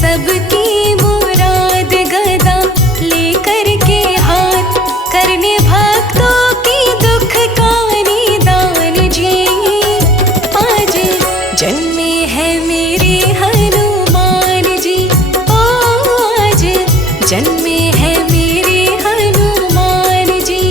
सबकी मुराद गदा लेकर के हाथ, करने भक्तों की दुख का निदान जी। आज जन्मे हैं मेरे हनुमान जी, ओ आज जन्मे हैं मेरे हनुमान जी।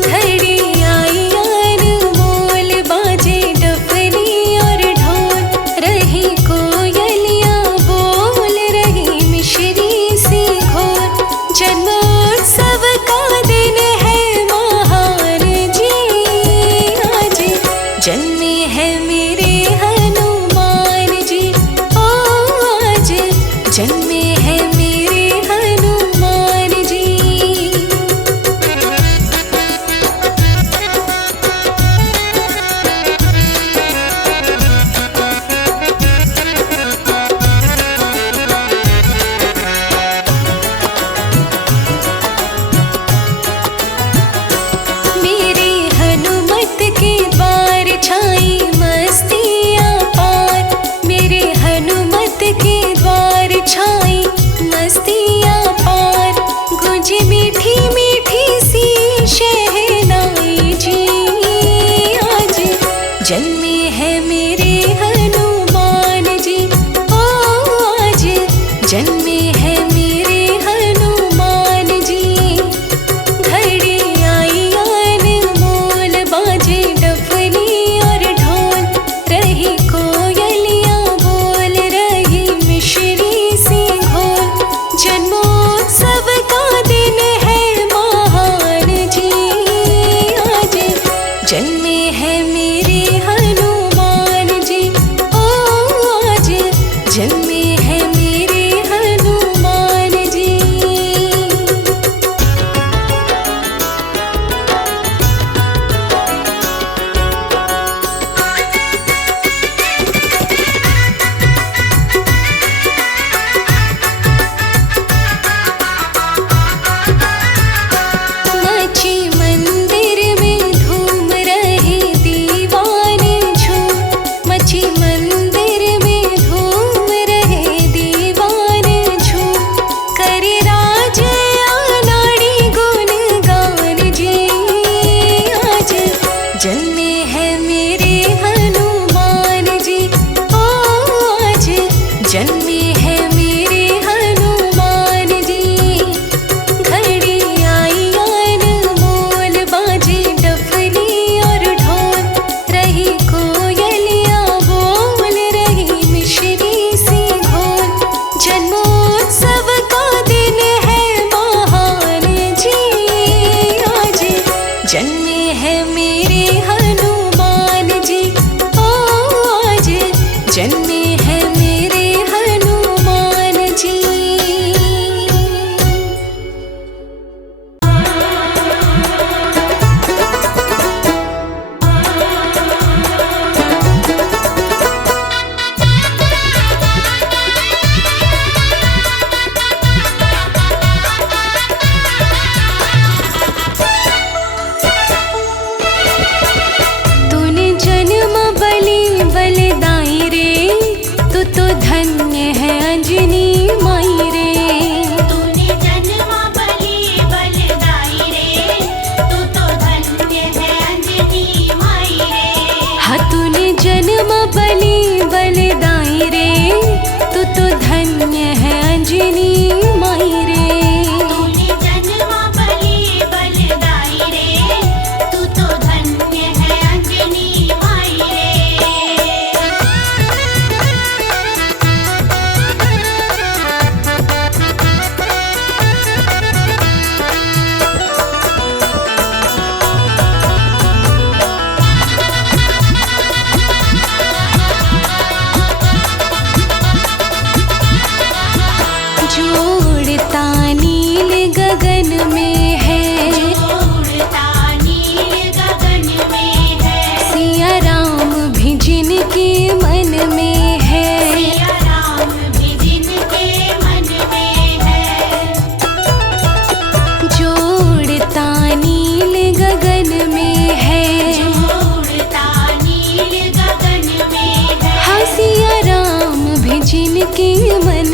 घड़ी आई अनमोल बाजे डफली और ढोल, रही कोयलियां बोल रही मिश्री सी घोल। जन्मोत्सव का दिन है महान जी, आज जन्मे हैं मेरे हनुमान जी, ओ आज जन्मे हैं मेरे हनुमान जी। मेरे हनुमत के द्वार छाई मस्तियाँ पार, मेरे हनुमत के द्वार छाई मस्तियाँ पार। गूंजी मीठी मीठी सी शहनाई जी, आज जन्मे हैं मेरे हनुमान जी, ओ आज जन्मे हैं मेरे हनुमान जी। घड़ी आई अनमोल बाजे डफली और ढोल, रही कोयलियां बोल रही मिश्री सी घोल। जन्मोत्सव का दिन है महान जी, आज जन्मे हैं मेरे हनुमान जी, ओ आज जन्मे हैं मेरे हनुमान जी। मची मंदिर में धूम रहे दीवाने झूम, मची मंदिर में धूम रहे दीवाने झूम। करे राज आनाड़ी गुणगान जी, आज जन्मे हैं मेरे हनुमान जी, ओ आज जन्मे हैं मेरे हनुमान जी। घड़ी आई अनमोल बाजे डफली और ढोल, रही कोयलियां बोल रही मिश्री सी घोल। जन्मोत्सव का दिन है महान जी, आज जन्मे हैं मेरे हनुमान जी, ओ आज जन्मे हैं मेरे हनुमान जी। तूने जन्म बलि बलिदाई रे, तू तो धन्य है अंजनी माई रे। तूने जन्म बलि बलिदाई रे, तू तो धन्य है अंजनी माई रे। हाँ तूने जन्म बलि बलिदाई रे, तू तो धन्य है अंजनी माई रे। तूने जन्म बलि बलिदाई रे, तू तो धन्य है अंजनी माई रे। जोड़ता नील गगन में है, जोड़ता नील गगन में है, सिया राम भी जिनके मन में है। सिया राम भी जिनके मन में है। जोड़ता नील गगन में है, जोड़ता नील गगन में है। हाँ सिया राम भी जिनके मन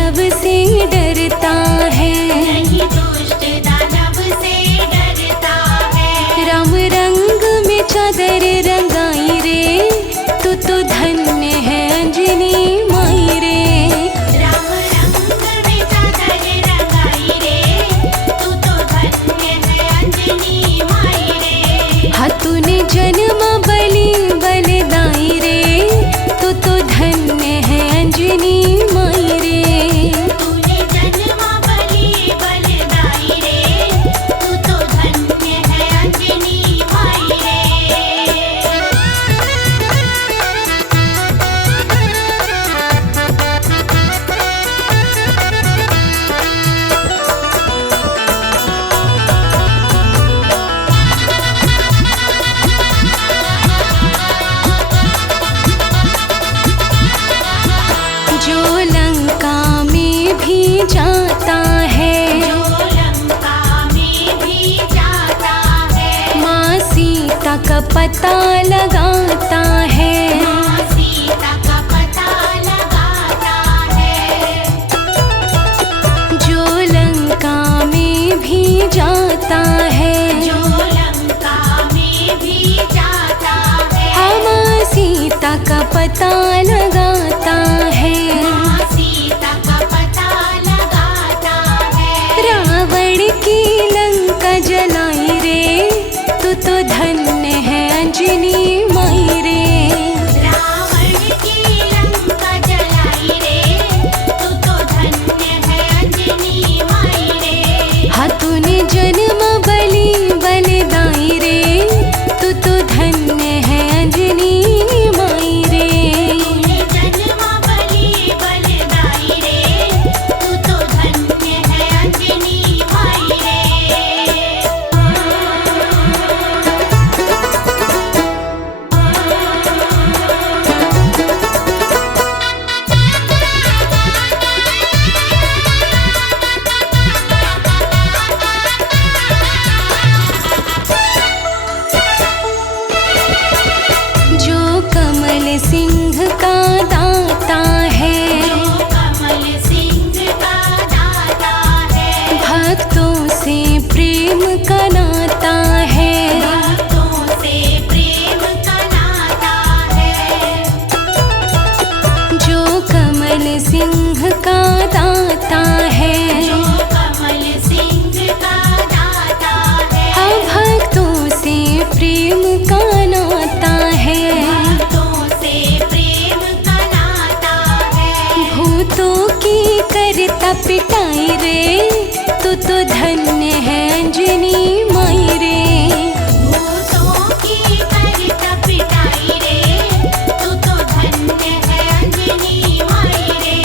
दानव से डरता है, नहीं दुष्ट दानव से डरता है। राम रंग में चादर रंगाई रे, तू तो धन्य है अंजनी माई रे। राम रंग में चादर रंगाई रे, तू तो धन्य है अंजनी माई रे। हाँ तूने जन्म बलि बलिदाई रे, तू तो धन्य है अंजनी माई रे। तूने जन्म बलि बलिदाई रे, तू तो धन्य है अंजनी माई रे। जो लंका में भी जाता है, जो लंका में भी जाता है, माँ सीता का पता लगाता है। माँ सीता का पता लगाता है। जो लंका में भी जाता है, जो लंका में भी जाता है, हाँ माँ सीता का पता लगाता है। माँ सीता का पता लगाता है। रावण की लंका जलाई रे, तू तो धन्य है अंजनी माई रे। रावण की लंका जलाई रे, तू तो धन्य है अंजनी माई रे। हाँ तूने जन्म बलि बलिदाई रे, तू तो धन्य है अंजनी माई रे। तूने जन्म बलि बलिदाई रे, तू तो धन्य है अंजनी माई रे। जो कमल सिंह का दाता है, जो कमल सिंह का दाता है, भक्तों से प्रेम का नाता है। भक्तों से प्रेम का नाता है। जो कमल सिंह का दाता है, जो कमल सिंह का दाता है, हाँ भक्तों से प्रेम का नाता है। भक्तों से प्रेम का नाता है। भूतों की करता पिटाई रे, तू तो धन्य है अंजनी माई रे। भूतों की करता पिटाई रे, तू तो धन्य है अंजनी माई रे।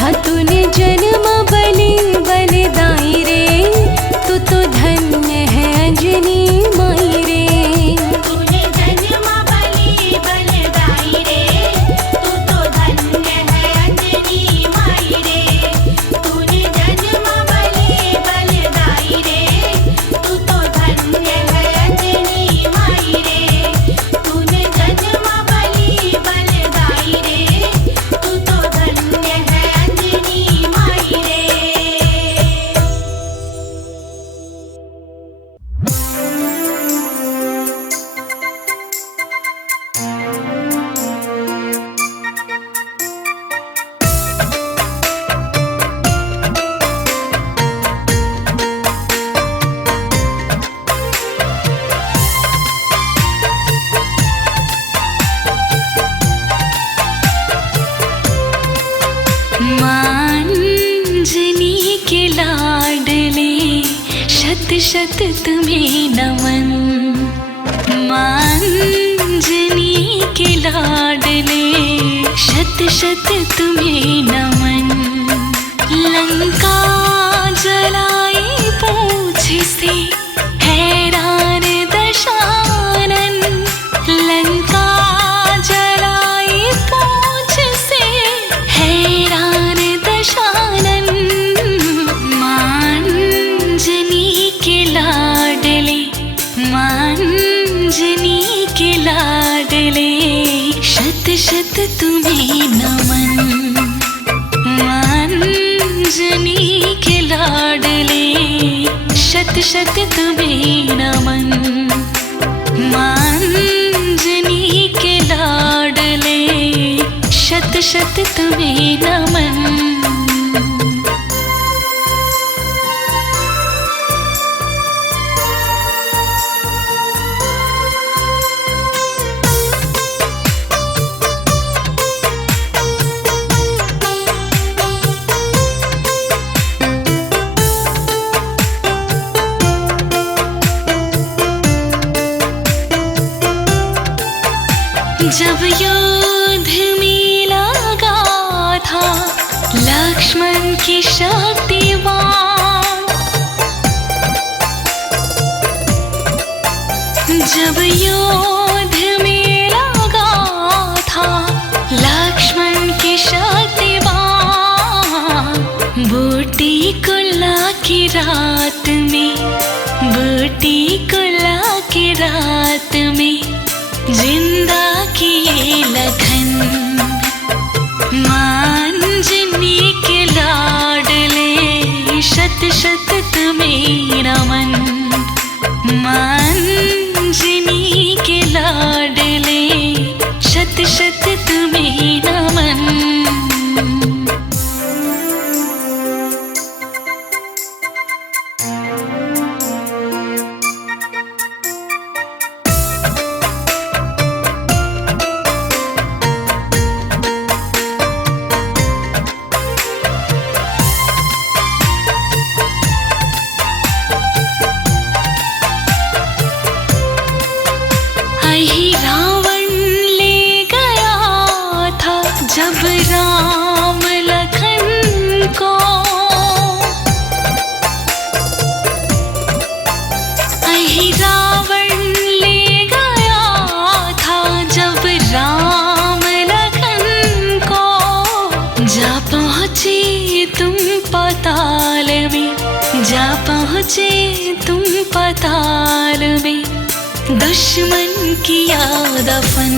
हाँ तूने जन्म बलि बलिदाई रे, तू तो धन्य है अंजनी माई रे। तूने जन्म बलि बलिदाई रे, तू तो धन्य है अंजनी माई रे। तूने जन्म बलि बलिदाई रे, तू तो धन्य है अंजनी माई रे। तूने जन्म बलि बलिदाई रे, तू तो धन्य है अंजनी माई रे। मांजनी के लाडले शत शत तुम्हें नमन। मांजनी के लाडले शत शत तुम्हें नमन। लंका जलाई पूछ से हैरान दशानन। लंका जलाई पूछ से हैरान दशानन। मांजनी के लाडले मांजनी के लाडले शत शत तुम्हें नमन। मांजनी शत तुम्हें नमन। अंजनी के लाडले शत शत तुम्हें नमन। जब युद्ध में लगा था लक्ष्मण की शक्तिवान, जब युद्ध में लगा था लक्ष्मण की शक्तिवान, बूटी कुल्ला की रात में, बूटी कुल्ला की रात में जिंदा किए लखन। अंजनी के लाडले शत शत तुम्हें नमन। अंजनी के लाडले शत शत तुम्हें नमन। रावण ले गया था जब राम लखन को, रावण ले गया था जब राम लखन को। जा पहुँचे तुम पाताल में, जा पहुँचे तुम पाताल में, दुश्मन किया दफन।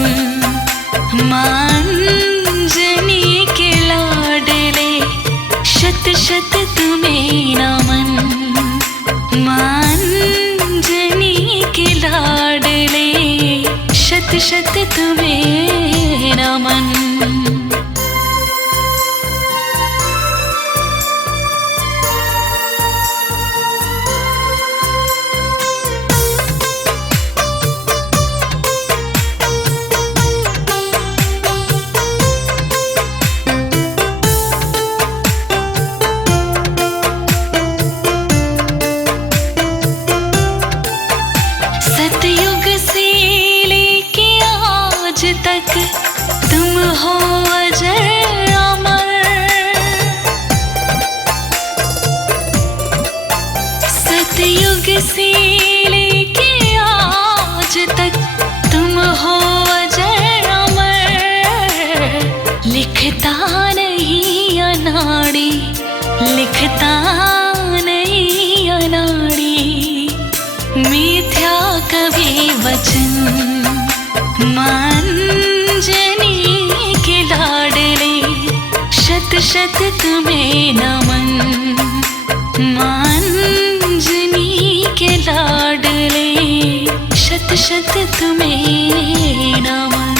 अंजनी के लाडले शत शत तुम्हें नमन। अंजनी के लाडले शत शत तुम्हें नमन। सतयुग से लेके आज तक तुम हो अजर अमर। सतयुग से लेके आज तक तुम हो अजर अमर। लिखता नहीं अनाड़ी, लिखता नहीं अनाड़ी, मिथ्या कभी वचन। अंजनी के लाडले शत शत तुम्हें नमन। अंजनी के लाडले शत शत तुम्हें नमन।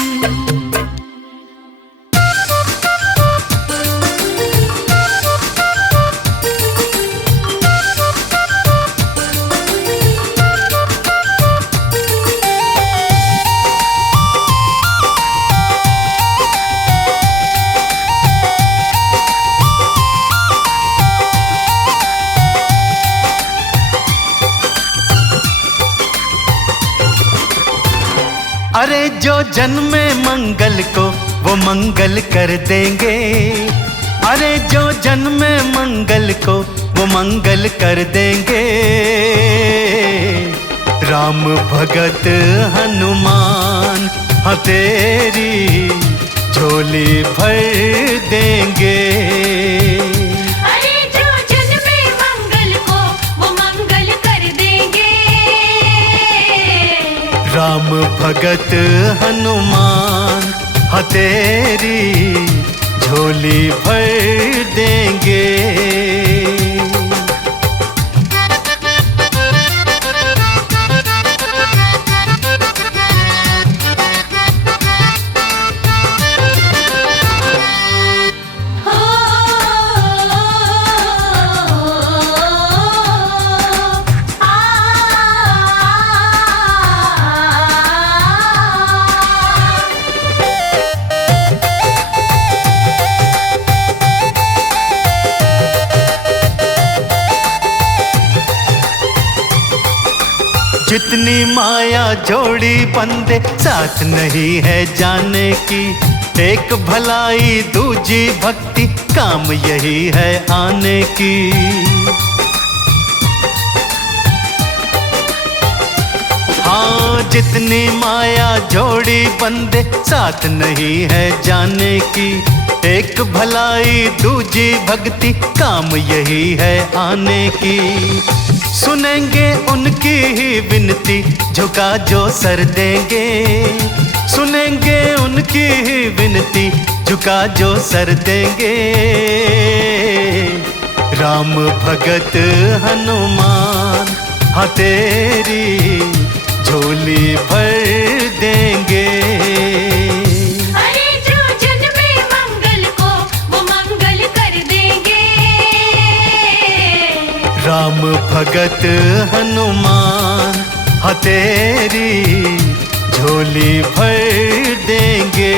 अरे जो जन्मे मंगल को वो मंगल कर देंगे। अरे जो जन्मे मंगल को वो मंगल कर देंगे। राम भगत हनुमान हाँ तेरी झोली भर देंगे। राम भगत हनुमान हाँ तेरी झोली भर देंगे। जितनी माया जोड़ी बंदे साथ नहीं है जाने की, एक भलाई दूजी भक्ति काम यही है आने की। हाँ, जितनी माया जोड़ी बंदे साथ नहीं है जाने की, एक भलाई दूजी भक्ति काम यही है आने की। सुनेंगे उनकी ही विनती झुका जो सर देंगे, सुनेंगे उनकी ही विनती झुका जो सर देंगे। राम भगत हनुमान हाँ तेरी झोली भर देंगे। अरे जो जन्मे मंगल को वो मंगल कर देंगे। राम भगत हनुमान हाँ तेरी झोली भर देंगे।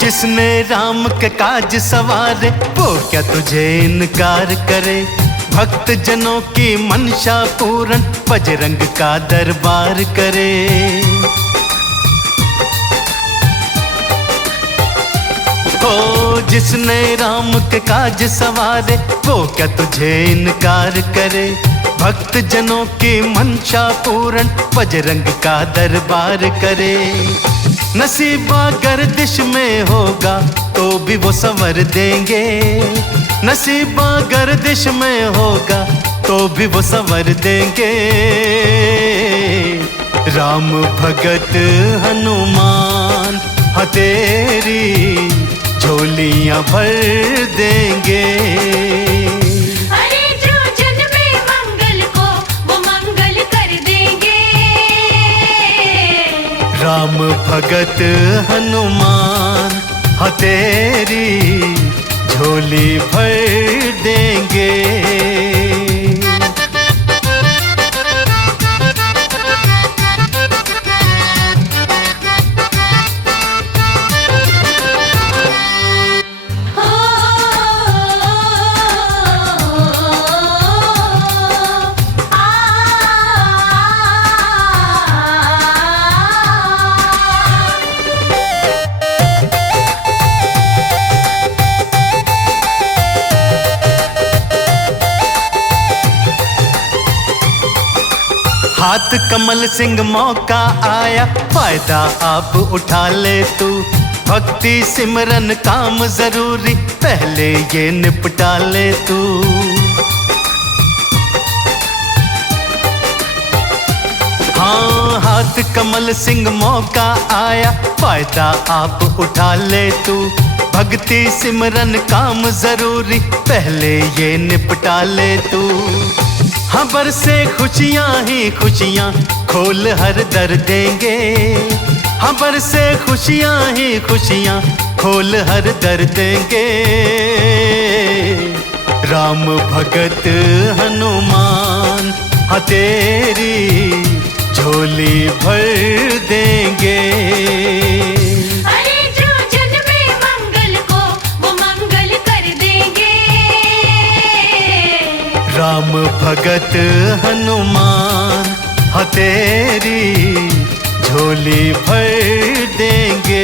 जिसने राम के काज सवारे वो क्या तुझे इनकार करे। भक्त जनों की मनसा पूरन बजरंग का दरबार करे। ओ जिसने राम के काज सवारे वो क्या तुझे इनकार करे। भक्त जनों की मनसा पूरन बजरंग का दरबार करे। नसीबा गर्दिश में होगा तो भी वो संवर देंगे। नसीबा गर्दिश में होगा तो भी वो संवर देंगे। राम भगत हनुमान हाँ तेरी झोलियां भर देंगे। अरे जो जन्मे मंगल को वो मंगल कर देंगे। राम भगत हनुमान हाँ तेरी झोली भर देंगे। हाथ कमल सिंह मौका आया फायदा आप उठा ले तू। भक्ति सिमरन काम जरूरी पहले ये निपटा ले तू। हाँ, हाथ कमल सिंह मौका आया फायदा आप उठा ले तू। भक्ति सिमरन काम जरूरी पहले ये निपटा ले तू। खबर से खुशियाँ ही खुशियाँ खोल हर दर देंगे। खबर से खुशियाँ ही खुशियाँ खोल हर दर देंगे। राम भगत हनुमान हाँ तेरी झोली भर देंगे। अरे जो जन्मे मंगल को वो मंगल कर देंगे। राम भगत हनुमान हाँ तेरी झोली भर देंगे।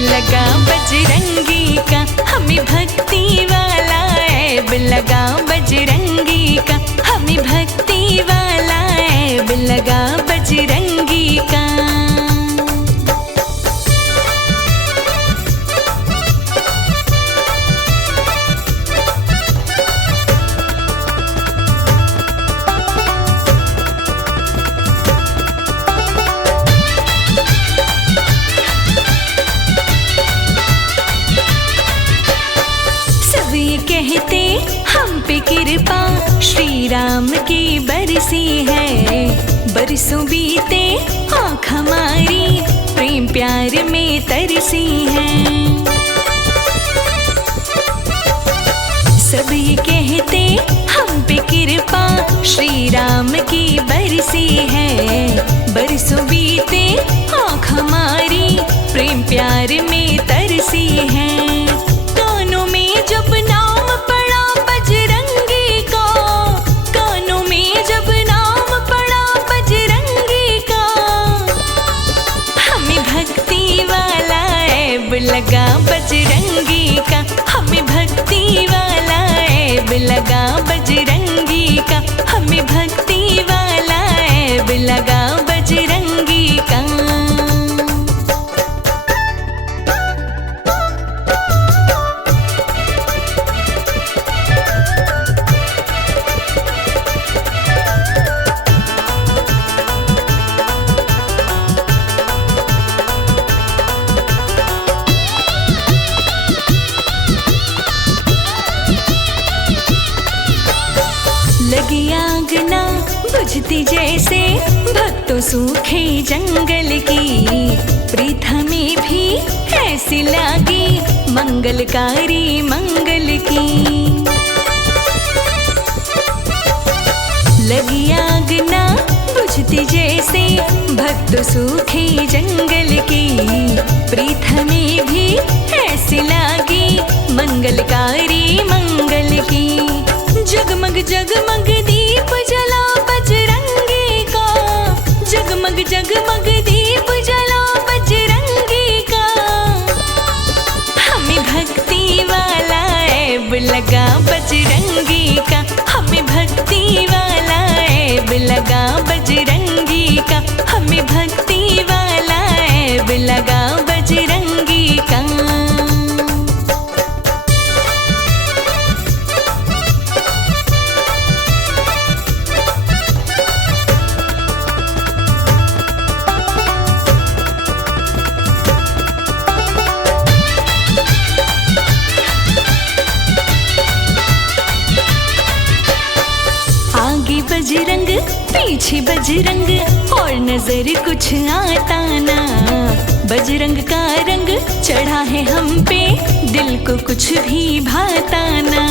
लगा बजरंगी का, हमें भक्ति वाला ऐब लगा बजरंगी का। कहते हम पे कृपा श्री राम की बरसी है। बरसों बीते आँख हमारी प्रेम प्यार में तरसी है। सब ये कहते हम पे कृपा श्री राम की बरसी है। बरसों बीते आँख हमारी प्रेम प्यार में तरसी है। कानों में जब नाम पड़ा बजरंगी का, कानों में जब नाम पड़ा बजरंगी का, हमें भक्ति वाला ऐब लगा बजरंगी का। हमें भक्ति वाला ऐब लगा बजरंगी का। हमें भक्ति वाला ऐब लगा बजरंगी का। लगी आग ना बुझती जैसे भक्तों सूखे जंगल की, प्रीत हमें भी ऐसी लागी मंगलकारी मंगल की। लगी आग ना बुझती जैसे भक्तों सूखे जंगल की, प्रीत हमें भी ऐसी लागी मंगलकारी मंगल की। जगमग जगमग दीप जला बजरंगी का, जगमग जगमग दीप जला बजरंगी का। हमें भक्ति वाला ऐब लगा बजरंगी का। हमें भक्ति वाला ऐब लगा बजरंगी का। हमें भक्ति वाला ऐब लगा बजरंगी का। बजरंग पीछे बजरंग और नजर कुछ आता ना। बजरंग का रंग चढ़ा है हम पे, दिल को कुछ भी भाता ना।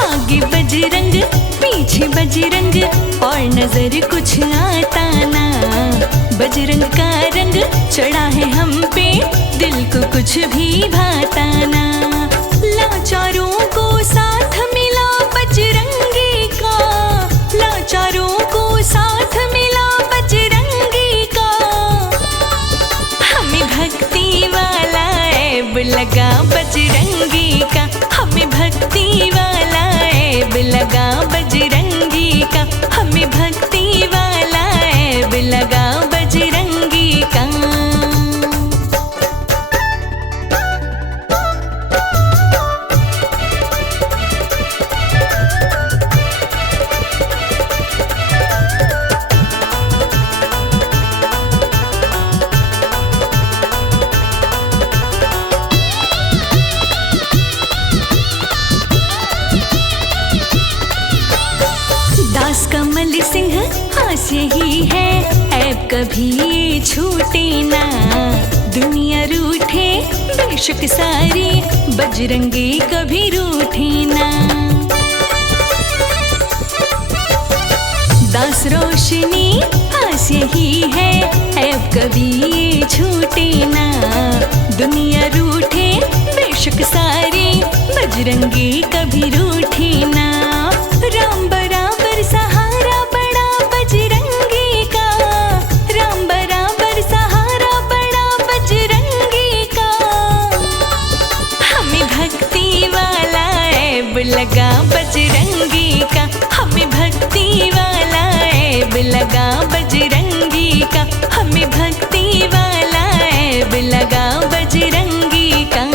आगे बजरंग पीछे बजरंग और नजर कुछ आता ना। बजरंग का रंग चढ़ा है हम पे, दिल को कुछ भी भाता ना। लाचारों को साथ मिला बजरंगी का, लाचारों को साथ मिला बजरंगी का। हमें भक्ति वाला ऐब लगा बजरंगी का। हमें भक्ति वाला ऐब लगा बजरंगी का। हमें भक्ति वाला ऐब लगा बजरंगी का। दास कमल सिंह आस यही है, ऐब कभी ये छूटे ना। दुनिया रूठे बेशक सारी, बजरंगी कभी रूठे ना। दास रोशनी आस यही है, ऐब कभी ये छूटे ना। दुनिया रूठे बेशक सारी, बजरंगी कभी रूठे ना। राम बराबर सहारा बड़ा बजरंगी का, राम बराबर सहारा बड़ा बजरंगी का। हमें भक्ति वाला ऐब लगा बजरंगी का। हमें भक्ति वाला ऐब लगा बजरंगी का। हमें भक्ति वाला ऐब लगा बजरंगी का।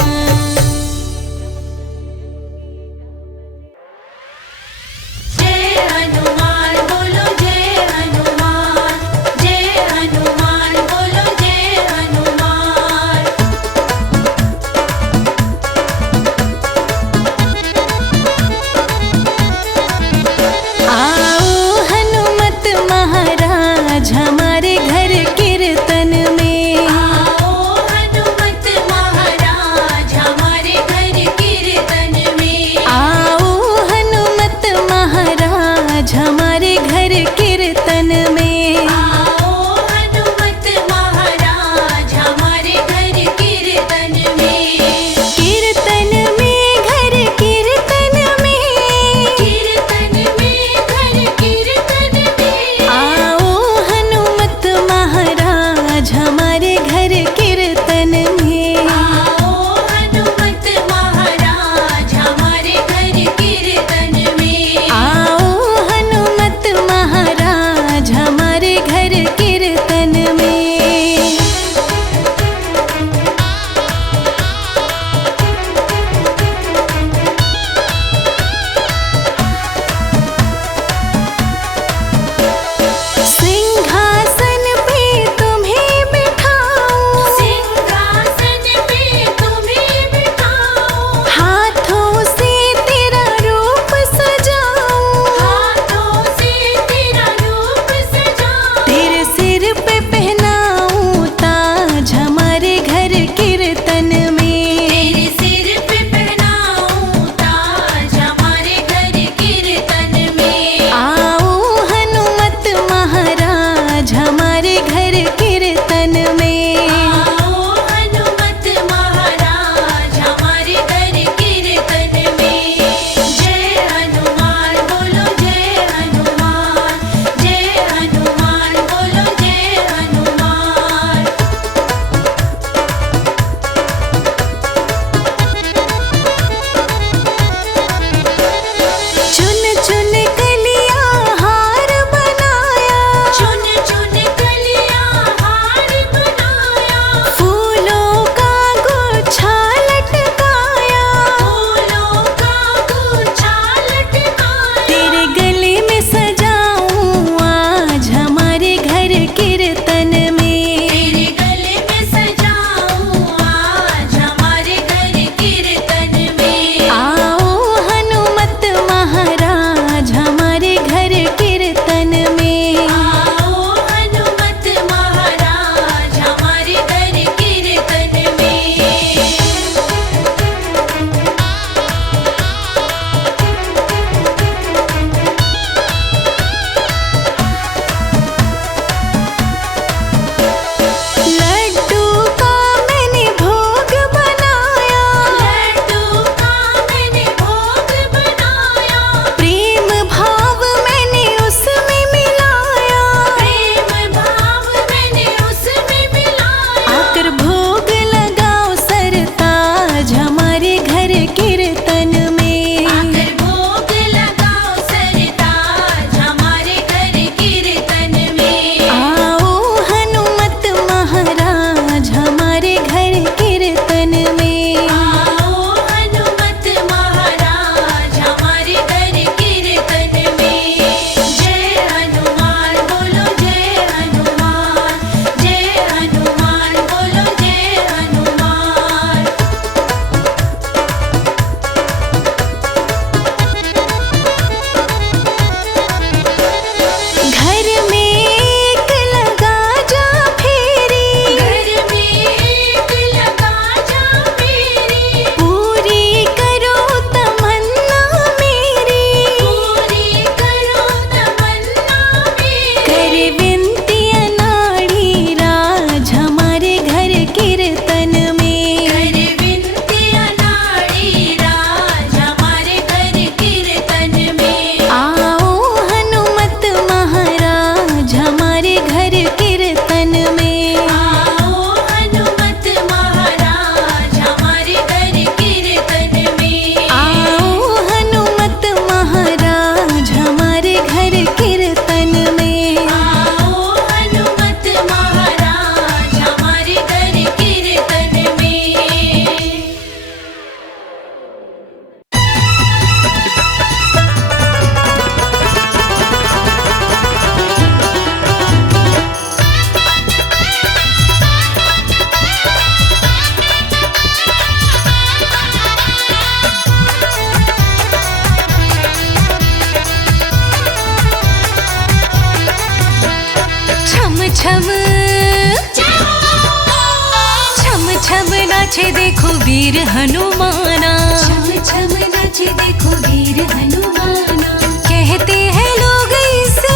नाचे देखो वीर हनुमाना, छम छम नाचे देखो वीर हनुमाना। कहते हैं लोग इसे,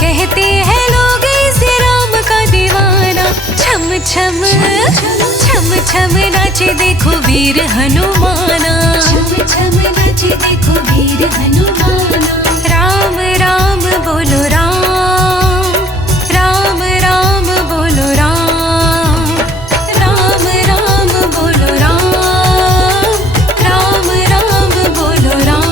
कहते हैं लोग इसे राम का दीवाना। छम छम छम छम नाचे देखो वीर हनुमाना, छम छम नाचे देखो वीर हनुमाना। राम राम बोलो राम, राम राम बोलो राम, राम राम बोलो राम, राम राम बोलो राम।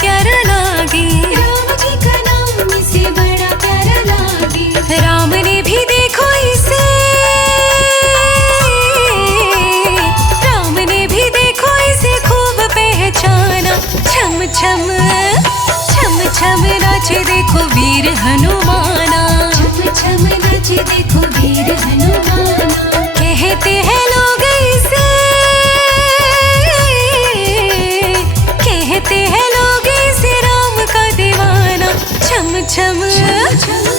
प्यारा लागे, राम जी का नाम इसे बड़ा प्यारा लागे। राम ने भी देखो इसे, राम ने भी देखो इसे खूब पहचाना। छम छम छम छम नाचे देखो वीर हनुमाना, छम छम नाचे देखो वीर हनुमाना। कहते हैं लोग इसे, कहते हैं लोग इसे राम का दीवाना। छम छम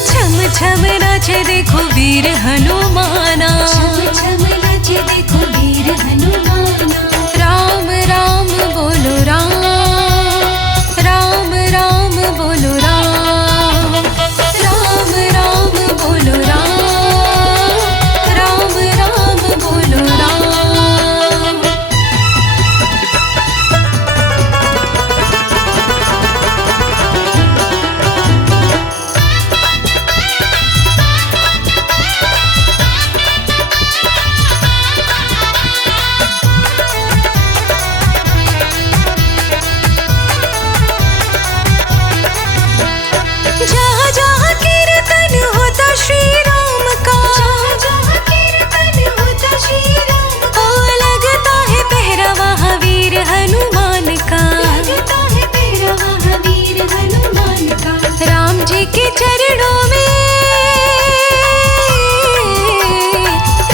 छम छम नाचे देखो वीर हनुमाना, छम छम नाचे देखो वीर हनुमाना। राम राम बोलो राम, राम राम बोलो राम, राम राम बोलो राम, राम राम बोलो राम। जहाँ जहाँ कीर्तन होता श्री राम का, जहाँ जहाँ कीर्तन होता श्री राम का। ओ लगता है पहरा वहाँ वीर हनुमान का, लगता है पहरा वहाँ वीर हनुमान का। राम जी के चरणों में,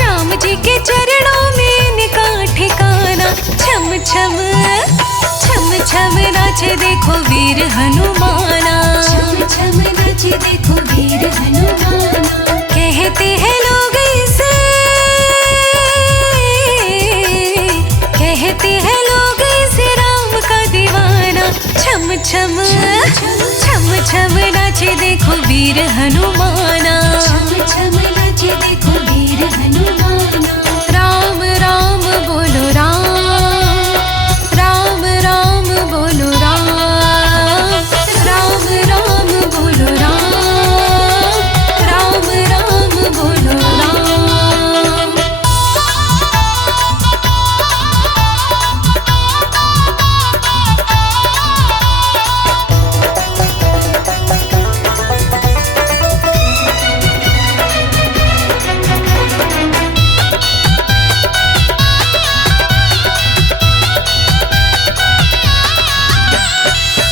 राम जी के चरणों में इनका ठिकाना। छम छम छम छम नाचे देखो वीर हनुमाना, छम छम नाचे देखो वीर हनुमाना। कहते हैं लोग इसे, कहते हैं लोग इसे राम का दीवाना। छम छम छम छम नाचे देखो वीर हनुमाना, छम छम नाचे देखो वीर हनुमाना। राम राम बोलो राम, राम राम बोलो राम, राम राम बोलो राम, राम राम बोलो राम।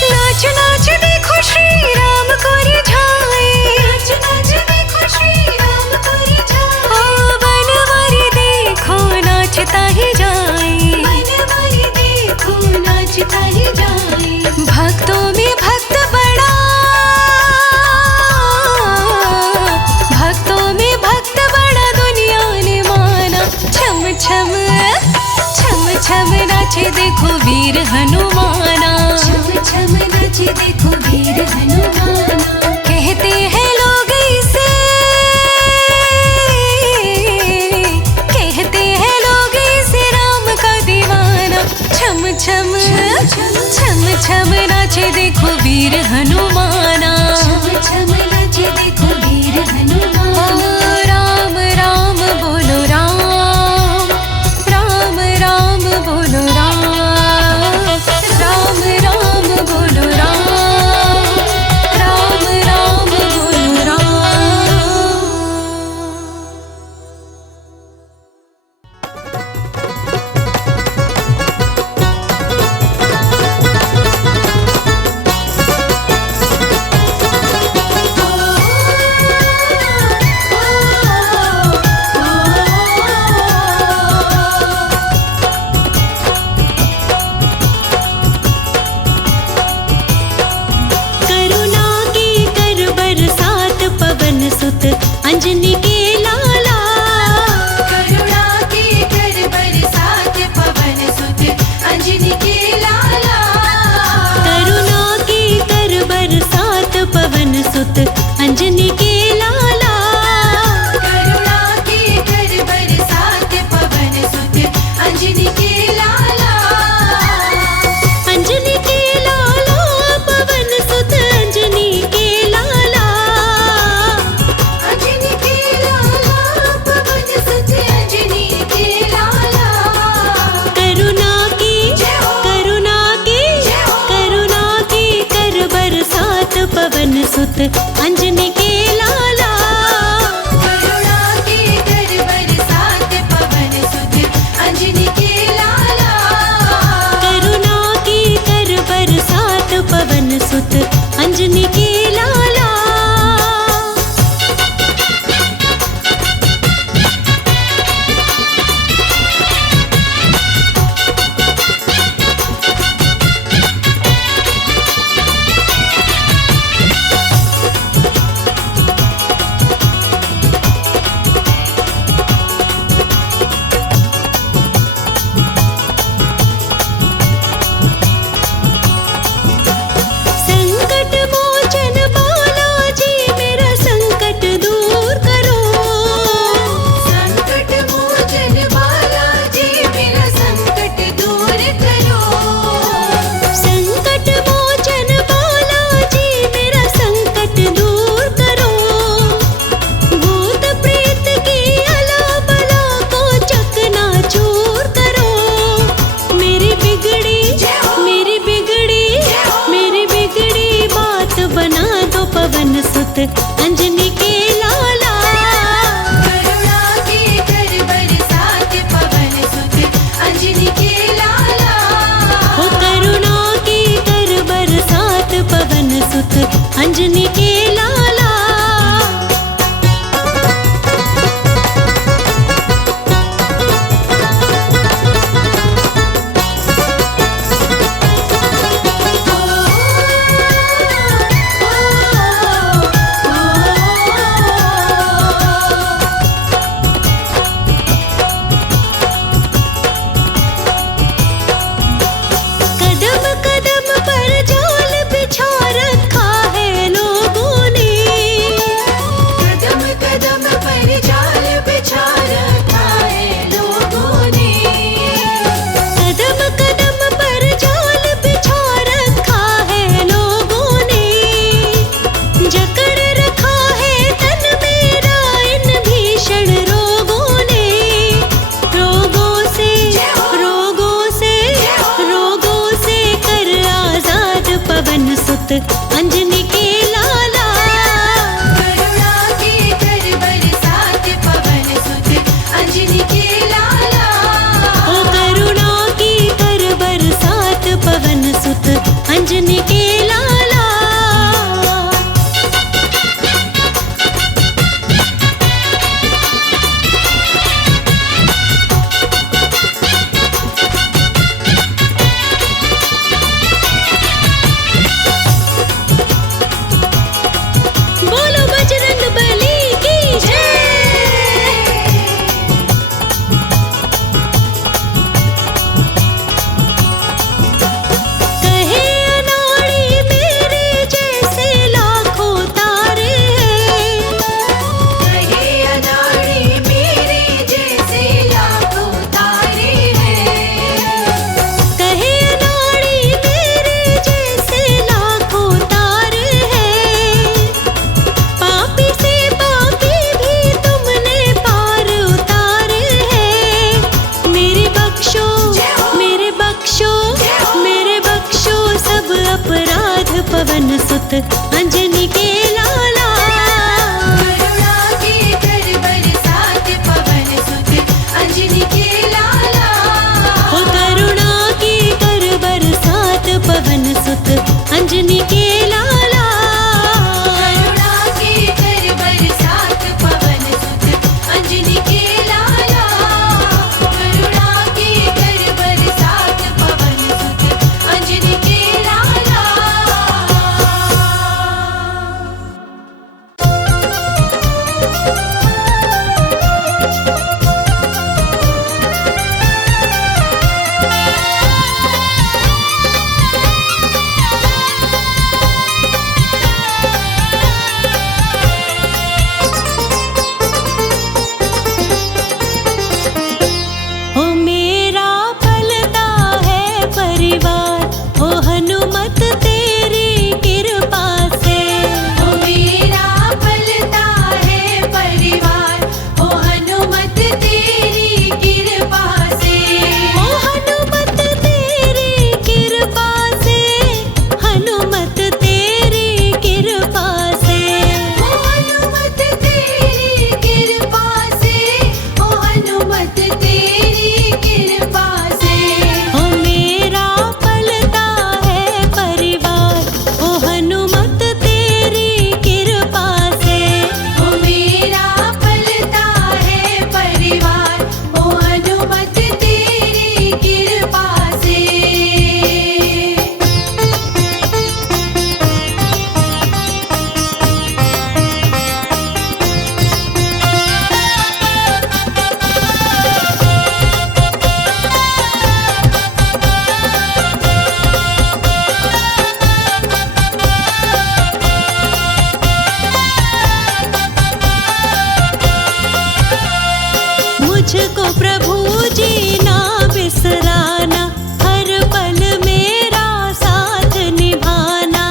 नाच नाच देखो श्री राम को रिझाए, नाच नाच देखो श्री राम को रिझाए। ओ बनवारी देखो नाचता ही जाए, बनवारी देखो नाचता ही जाए। भक्तों में भक्त बड़ा, भक्तों में भक्त बड़ा दुनिया ने माना। छम छम छम छम नाचे देखो वीर हनुमाना, छम छम नाचे देखो वीर हनुमाना। कहते हैं लोग इसे, कहते हैं लोग इसे राम का दीवाना। छम छम छम छम नाचे देखो वीर हनुमाना, छम छम नाचे देखो वीर हनुमाना। ओ राम राम बोलो राम, राम राम बोलो राम, राम राम बोलो राम, राम राम बोलो राम। सुत अंजनी के लाला। करुणा के कर बरसात पवन सुत अंजनी के लाला। ओ करुणा की कर बरसात पवन सुत अंजनी के लाला। करुणा के कर बरसात पवन सुत अंजनी के लाला। करुणा के कर बरसात पवन सुत अंजनी के लाला। ओ मेरा पलता है परिवार, ओ हनुमत तेरी कृपा से। ओ मेरा पलता है परिवार, ओ हनुमत तेरी कृपा से। ओ हनुमत तेरी कृपा से, हनुमत तेरी कृपा से। ओ हनुमत तेरी कृपा से, ओ हनुमत तेरी कृपा से। ओ मेरा पलता है परिवार, ओ हनुमत तेरी कृपा से। ओ मेरा पलता है परिवार, ओ हनुमत तेरी कृपा से। मुझको प्रभु जी ना बिसराना, हर पल मेरा साथ निभाना।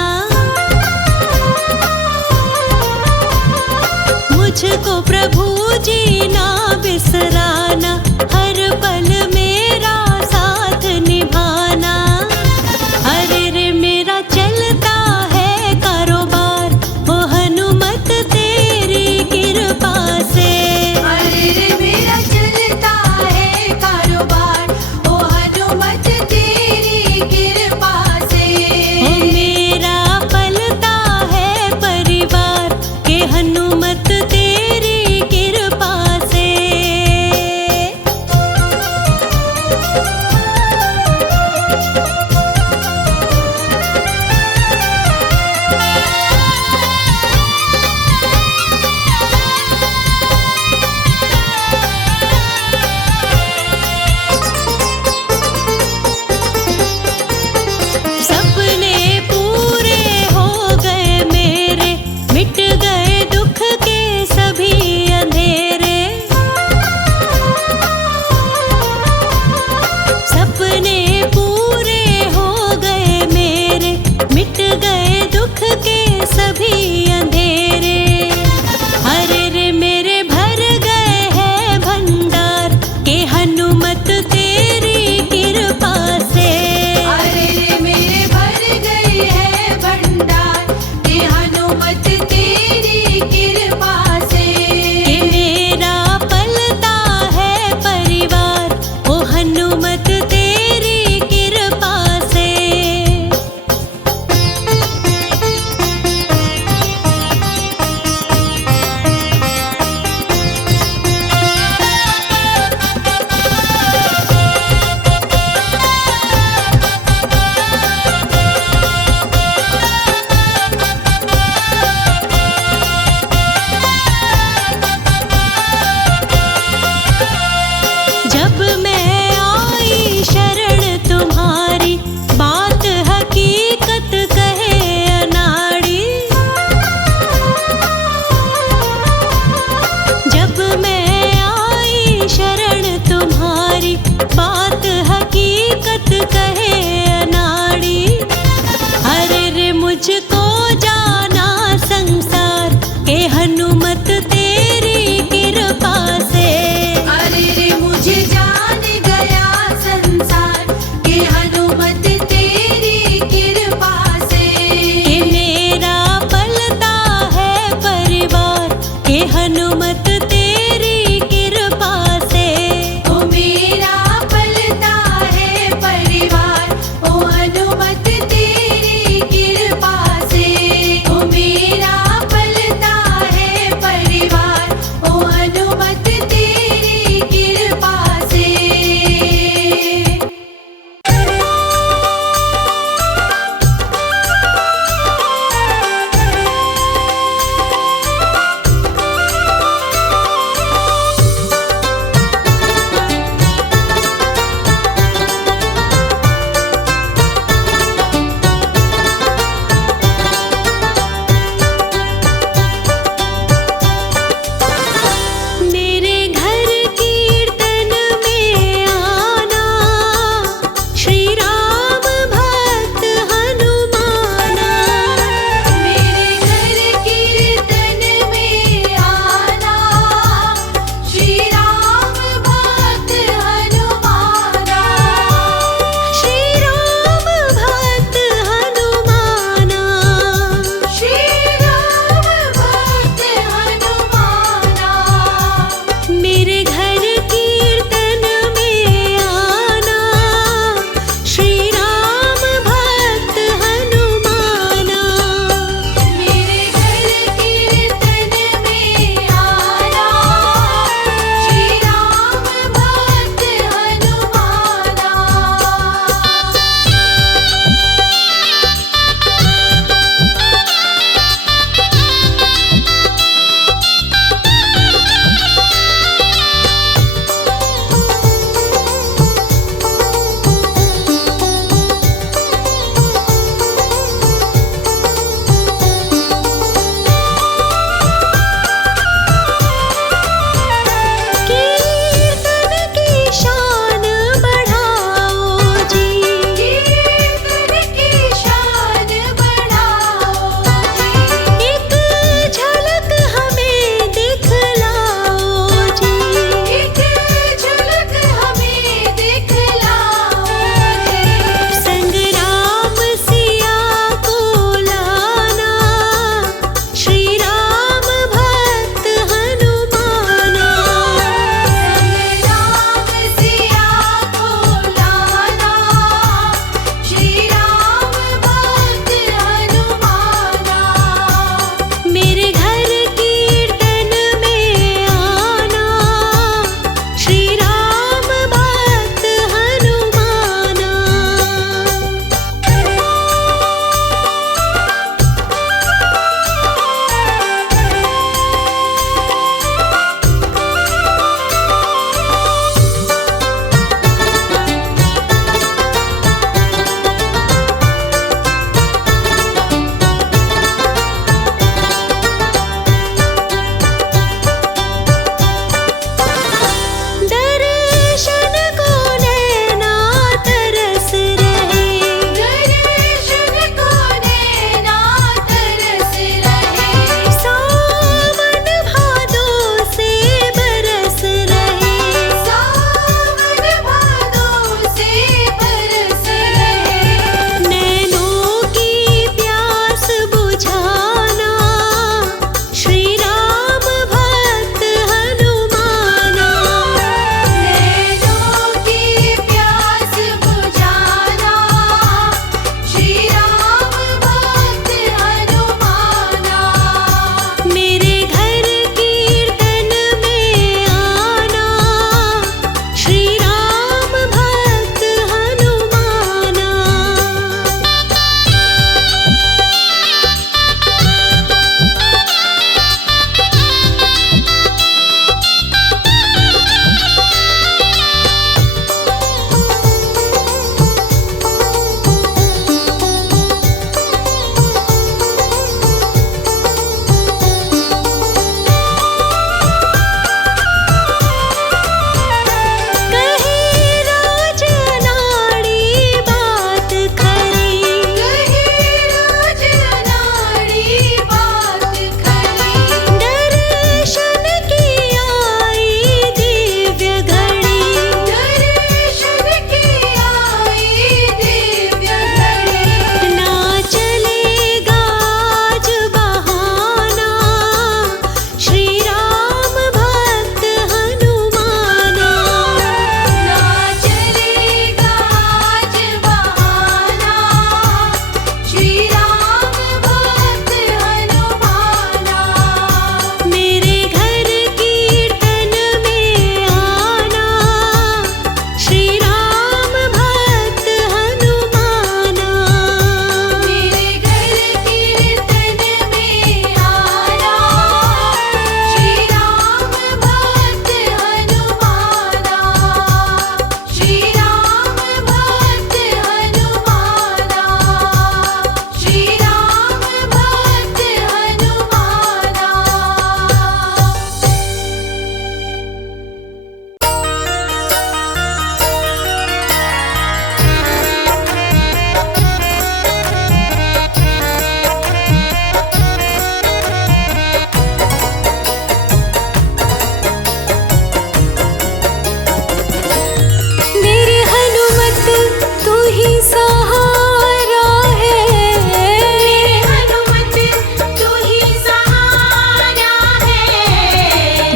मुझको प्रभु जी ना बिसराना, हर पल मेरा साथ निभाना। अरे रे मेरा चलता है कारोबार, ओ हनुमत तेरी कृपा से। अरे रे मेरा चलता है कारोबार, ओ हनुमत तेरी कृपा से। ओ मेरा पलता है परिवार, के हनुमत तेरी कृपा से। अनुमत तेरी कृपा से। ओ मेरा पलता है परिवार, ओ अनुमत तेरी कृपा से। ओ मेरा पलता है परिवार, ओ अनुमत तेरी कृपा से।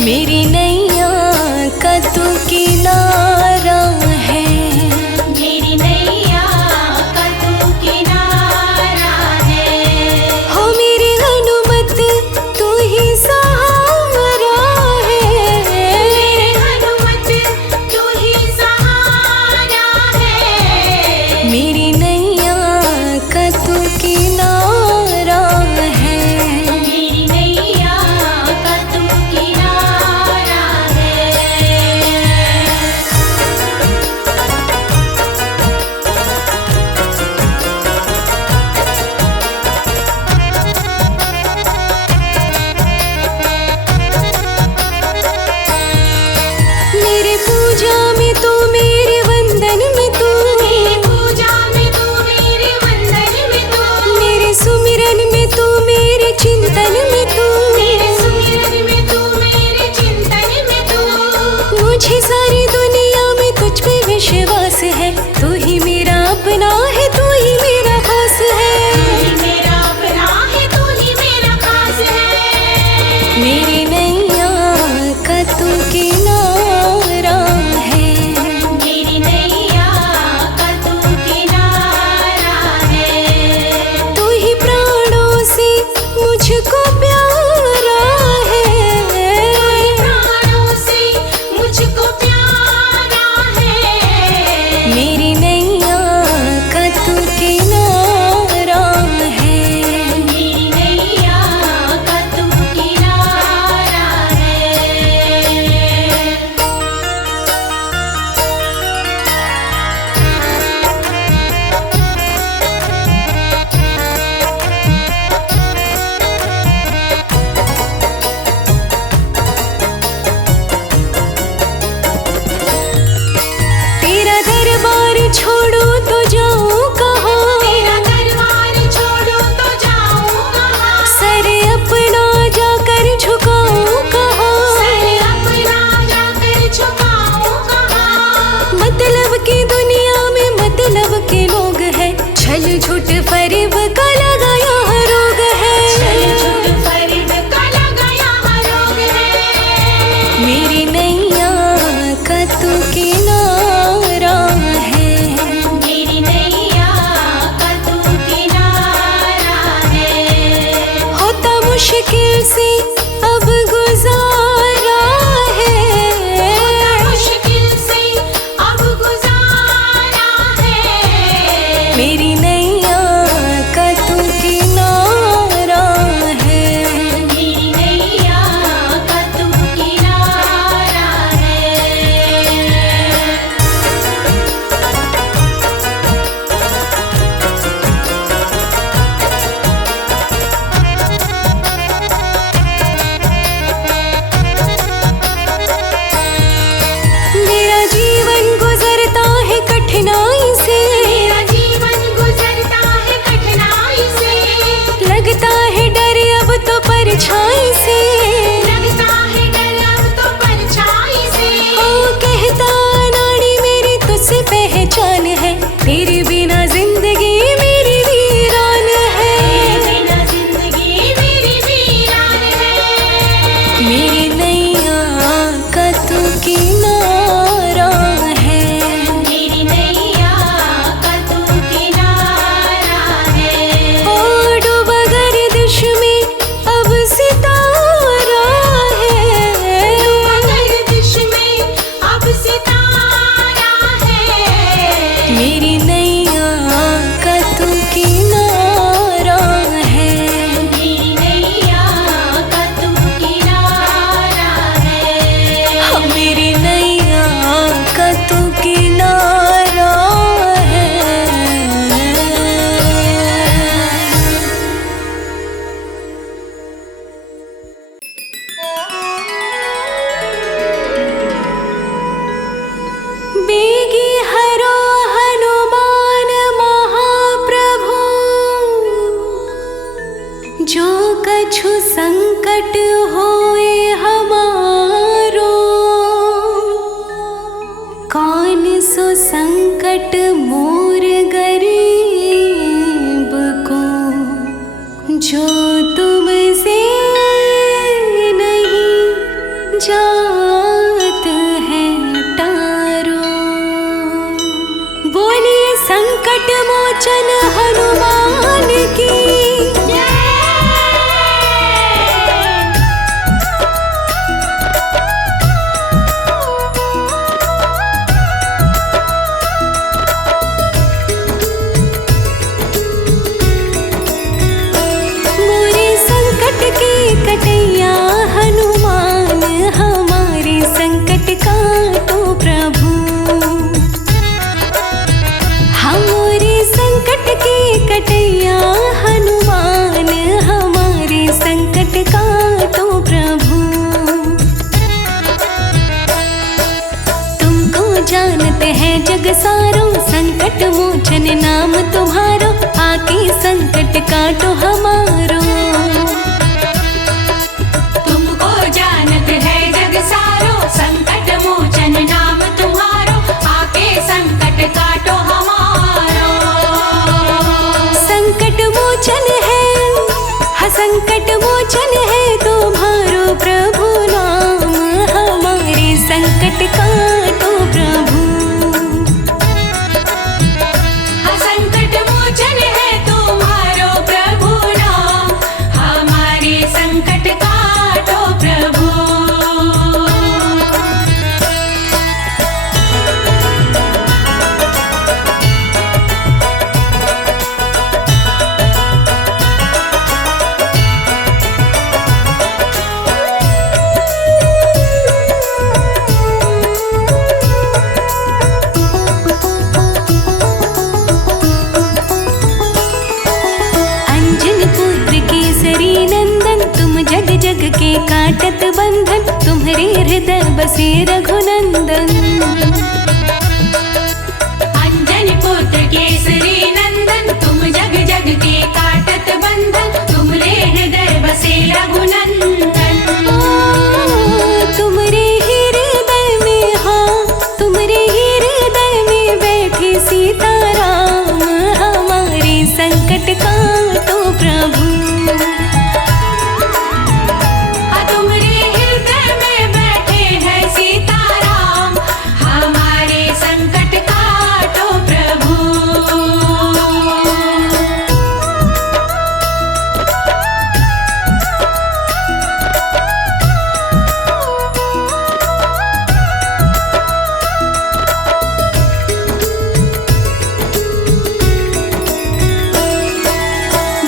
मेरी नैया का तू किनारा है। मेरी नैया का तू किनारा है। हो मेरी हनुमत तू ही सहारा है। मेरे हनुमत तू ही सहारा है। मेरी नैया का तू किनारा है। मेरी नैया का तू किनारा है। जात है तारो। बोलिए संकट मोचन हनुमान की। मोरे संकट की कटैया हनुमान, हमारे संकट काटो प्रभु। हमारे संकट की कटैया हनुमान, हमारे संकट काटो प्रभु। तुमको जानते हैं जग सारो, संकट मोचन नाम तुम्हारो, आके संकट काटो हमारो। तुमको जानत है जग सारो, संकट मोचन नाम तुम्हारो, आके संकट काटो हमारो। संकट मोचन है, हाँ संकट मोचन है तुम्हारो प्रभु नाम, हमारे संकट काटो प्रभु। संकट मोचन है तुम्हारो प्रभु नाम, हमारे संकट काटो प्रभु। अंजन पुत्र केसरी नंदन, तुम जग जग के काटत बंधन, तुम्हारे हृदय बसे रघुनंदन। अंजन पुत्र केसरी नंदन, तुम जग जग के काटत बंधन, तुमरे हृदय बसे रघुनंदन। तुम्हारे हृदय में, हाँ तुम्हारे हृदय में बैठे सीताराम, हमारे संकट काटो प्रभु। तुम्हारे हृदय में बैठे हैं सीताराम, हमारे संकट काटो प्रभु।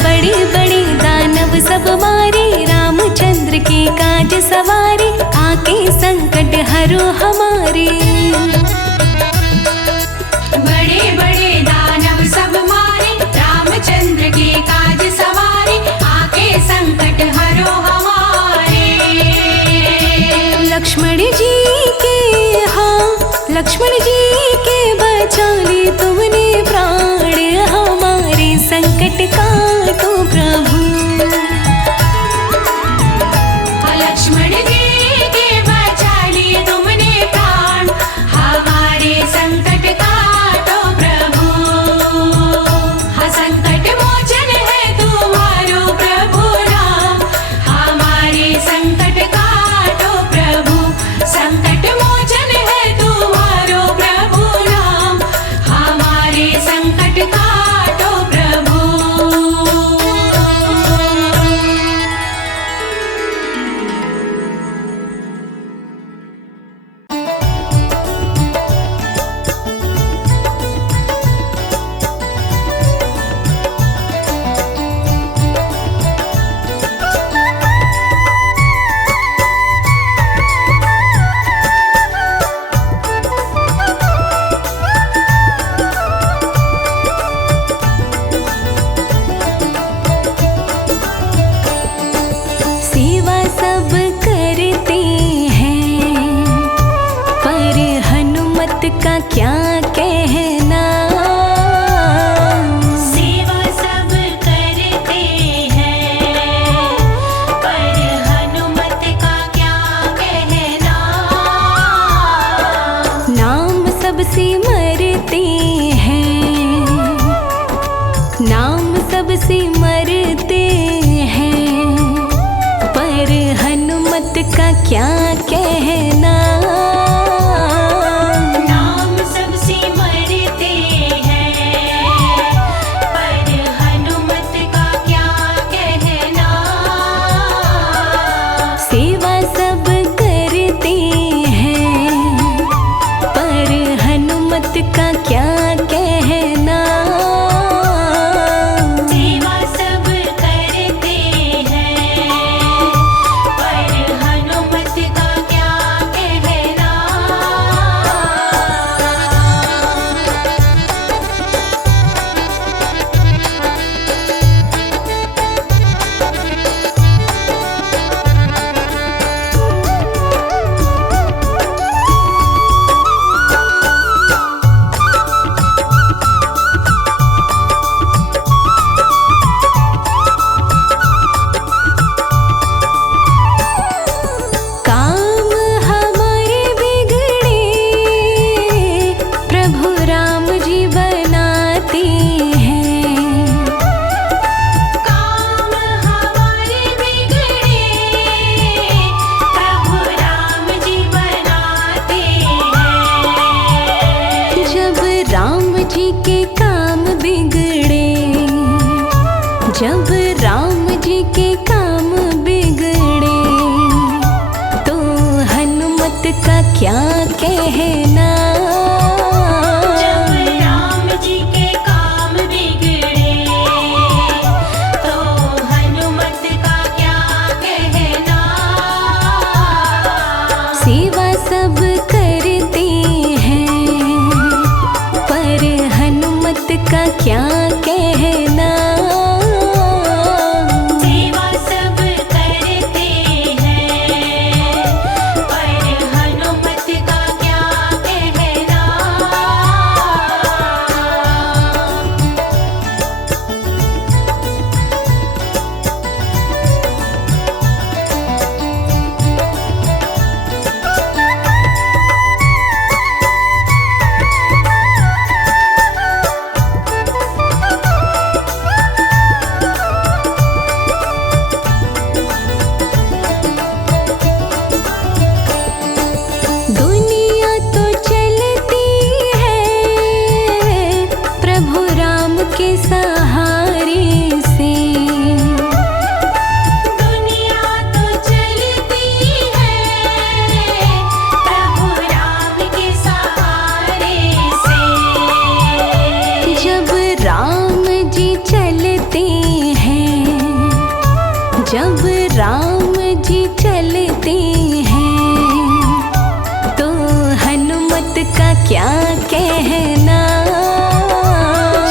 बड़े बड़े दानव सब मारे, रामचंद्र के काज सवारे, आके संकट हरो हमारे। बड़े बड़े दानव सब मारे, रामचंद्र के काज सवारे, आके संकट हरो हमारे। लक्ष्मण जी के, हाँ लक्ष्मण जी के बचा ली तुमने प्राण, हमारे संकट काटो प्रभु। लक्ष्मण जी के बचा लिए तुमने प्राण, हमारे संकट काटो प्रभु। संकट मोचन है तुम्हारो प्रभु नाम, हमारे संकट काटो प्रभु। संकट मोचन है तुम्हारो प्रभु नाम, हमारे संकट काटो प्रभु। सेवा सब करते हैं, पर हनुमत का क्या कहना। सेवा सब करते हैं, पर हनुमत का क्या कहना। नाम सबसे मरते हैं, नाम सबसे मरते हैं, पर हनुमत का क्या कहना। के काम बिगड़े, जब राम जी के काम बिगड़े तो हनुमत का क्या कहना। जब राम जी के काम बिगड़े तो हनुमत का क्या कहना। सेवा सब करते हैं पर हनुमत का क्या कहना। सेवा सब करते हैं पर हनुमत का क्या कहना। दुनिया तो चलती है प्रभु राम के सहारे से। दुनिया तो चलती है प्रभु राम के सहारे से। जब राम जी चलते हैं, जब राम जी चलते हैं तो हनुमत का क्या कहना।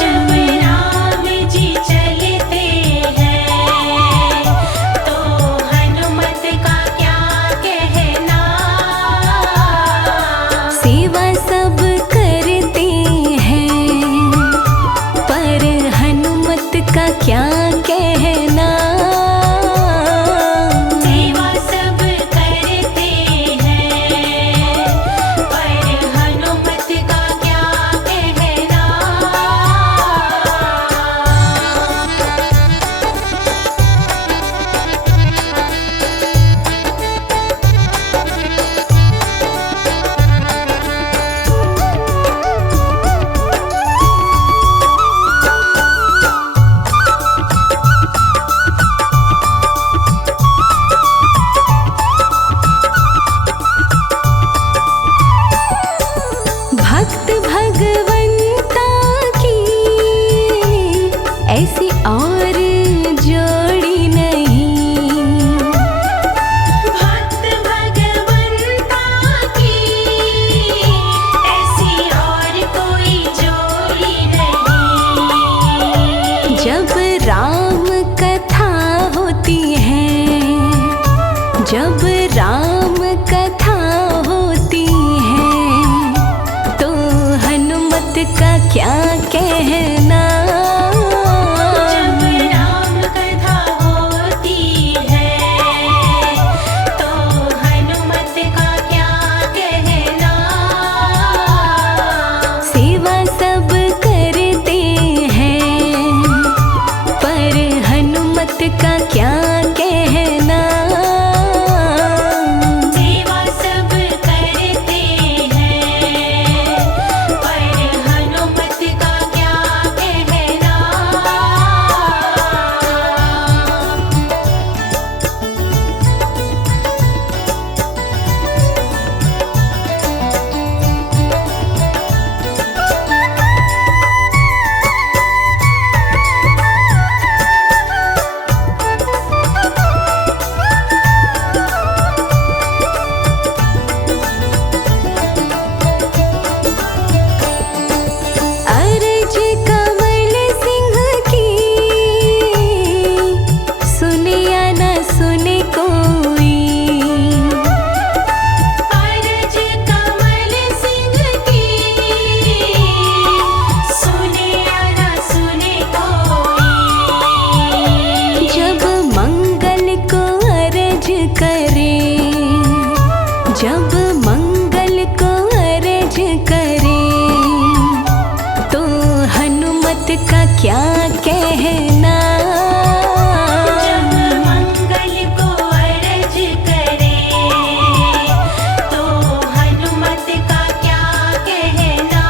जब राम जी चलते हैं तो हनुमत का क्या कहना। सेवा सब करते हैं पर हनुमत का क्या कहना। सेवा सब करते हैं पर हनुमत का क्या कहना। भक्त भगवंता की ऐसी और जोड़ी नहीं। भक्त भगवंता की ऐसी और कोई जोड़ी नहीं। जब राम कथा होती है, जब राम कथा होती है तो हनुमत का क्या कहना। जब राम कथा होती है तो हनुमत का क्या कहना। सेवा सब करते हैं पर हनुमत का क्या कहना। सेवा सब करते हैं पर हनुमत का क्या कहना। अर्ज कमल सिंह की सुने या न सुने कोई। अर्ज कमल सिंह की सुने या न सुने कोई। जब मंगल को अर्ज करे, जब मंगल को अर्ज करे तो हनुमत का क्या कहना। जब मंगल को अर्ज करे तो हनुमत का क्या कहना।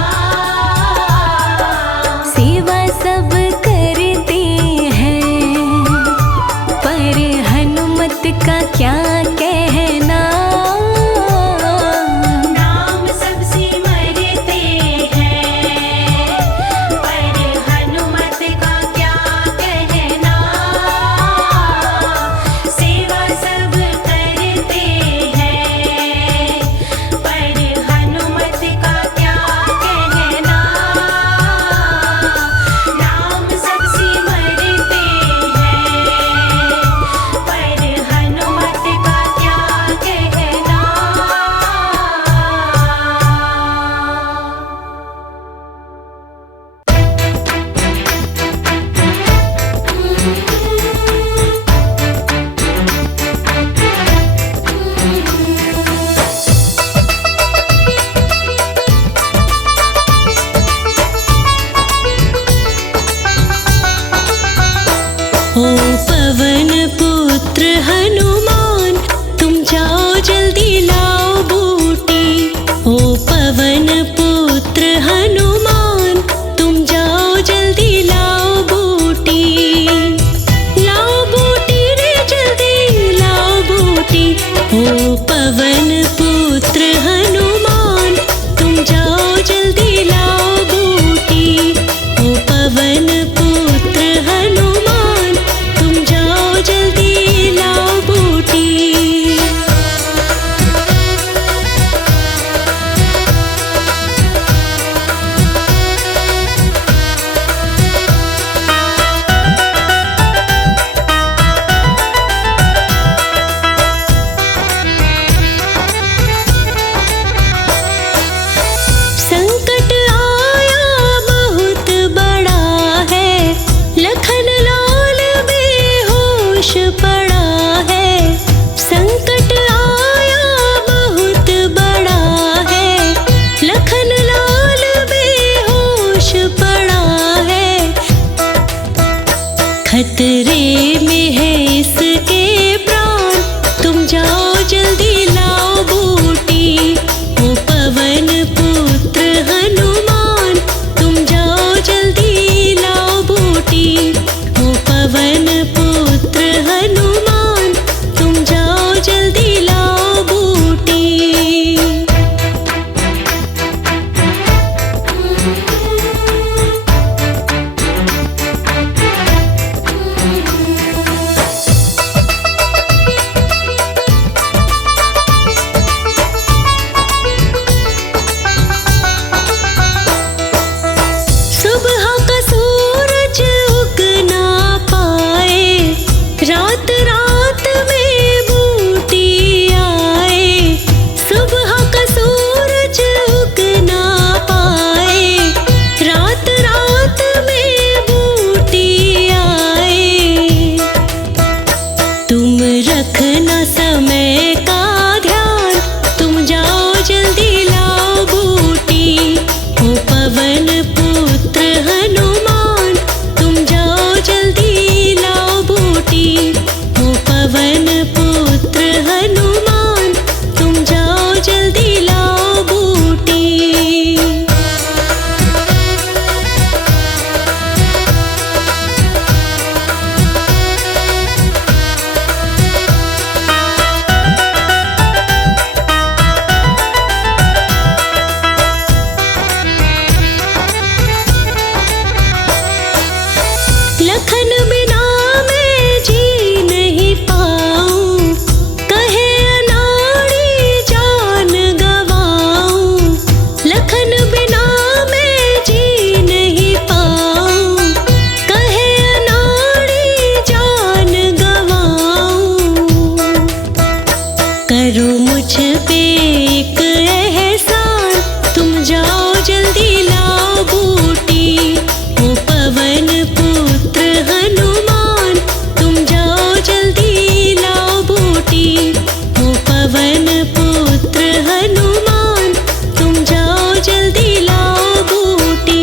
एक एहसान, तुम जाओ जल्दी लाओ बूटी। ओ पवन पुत्र हनुमान, तुम जाओ जल्दी लाओ बूटी। ओ पवन पुत्र हनुमान, तुम जाओ जल्दी लाओ बूटी।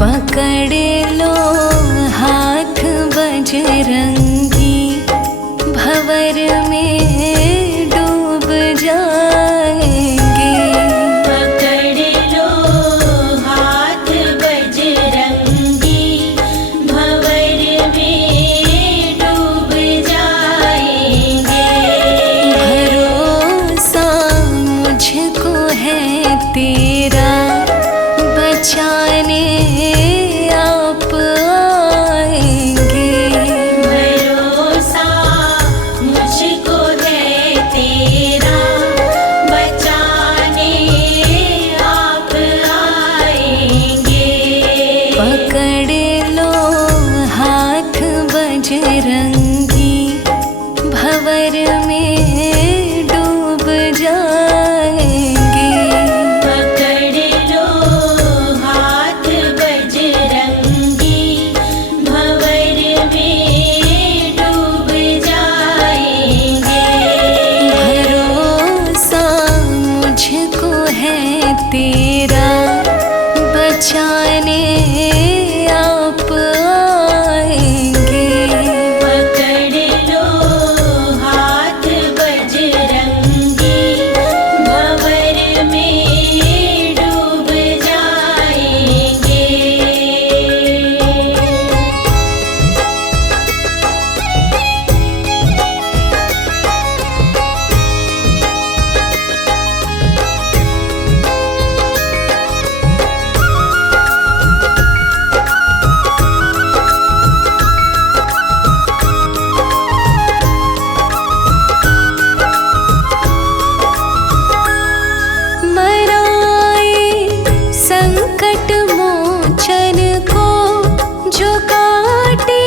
पकड़ लो हाथ बजरंगी, भंवर में डूब जाएंगे। पकड़ लो हाथ बजरंगी, भंवर में डूब जाएंगे। भरोसा मुझको है तेरा, बचाने आप आएंगे। भरोसा मुझको है तेरा, बचाने आप आएंगे। पकड़ लो हाथ बजरंगी, भंवर में डूब जाएंगे। पकड़ लो हाथ बजरंगी, भंवर में डूब जाएंगे। भरोसा मुझको है तेरा, बचाने आप आएंगे। पकड़ लो हाथ बजरंगी, भंवर में डूब जाएंगे। मराए संकट मोचन को, जो काटे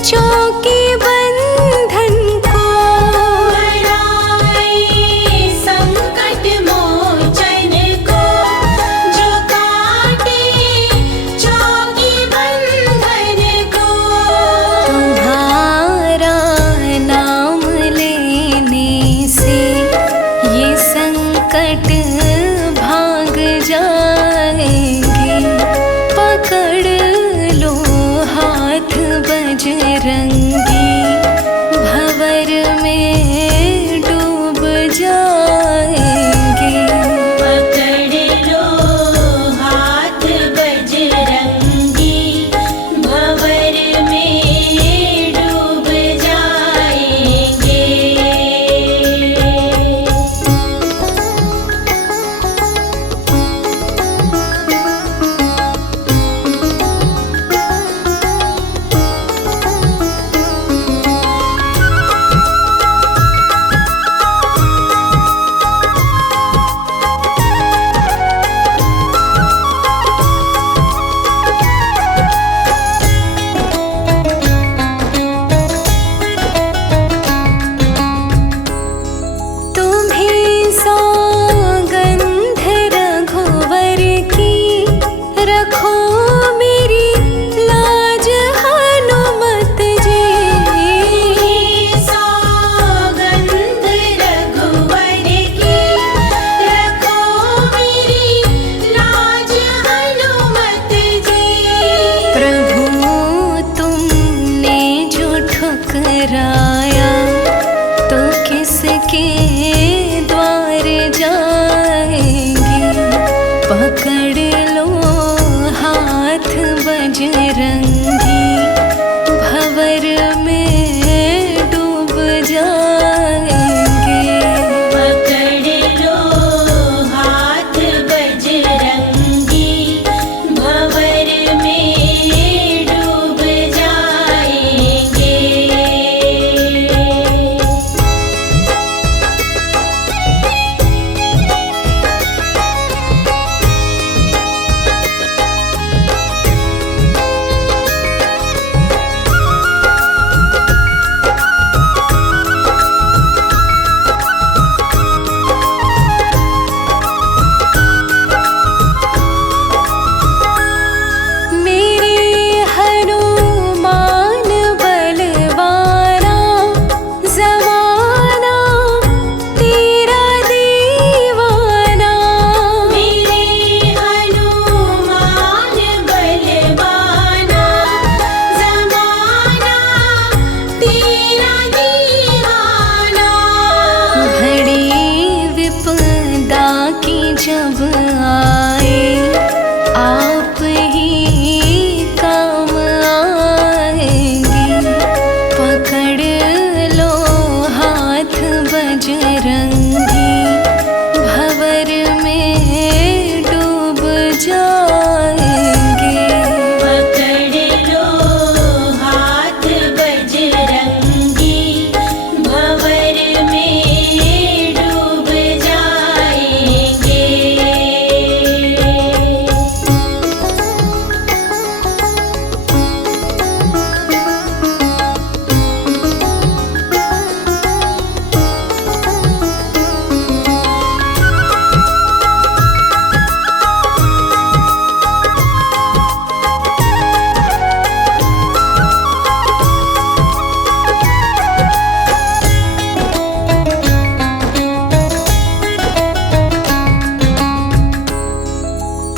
चौकी बंधन को। मराए संकट मोचन को, जो काटे चौकी बंधन को। तुम्हारा नाम लेने से ये संकट भाग जाएंगे। पकड़ लो हाथ बजरंगी, भंवर में डूब जाएंगे। पकड़ लो हाथ बजरंगी, भंवर में डूब जाएंगे। तुम्हें सौगंध रघुवर की, रखो मेरी लाज हनुमत जी। सौगंध रघुवर की, रखो मेरी लाज हनुमत जी। प्रभु तुमने जो ठुकराया, तो किसके द्वार जाएंगे। पकड़ लो हाथ जब आए आप ही काम आएंगे। पकड़ लो हाथ बजरंगी, भंवर में डूब जाएंगे। पकड़ लो हाथ बजरंगी, भंवर में डूब जाएंगे।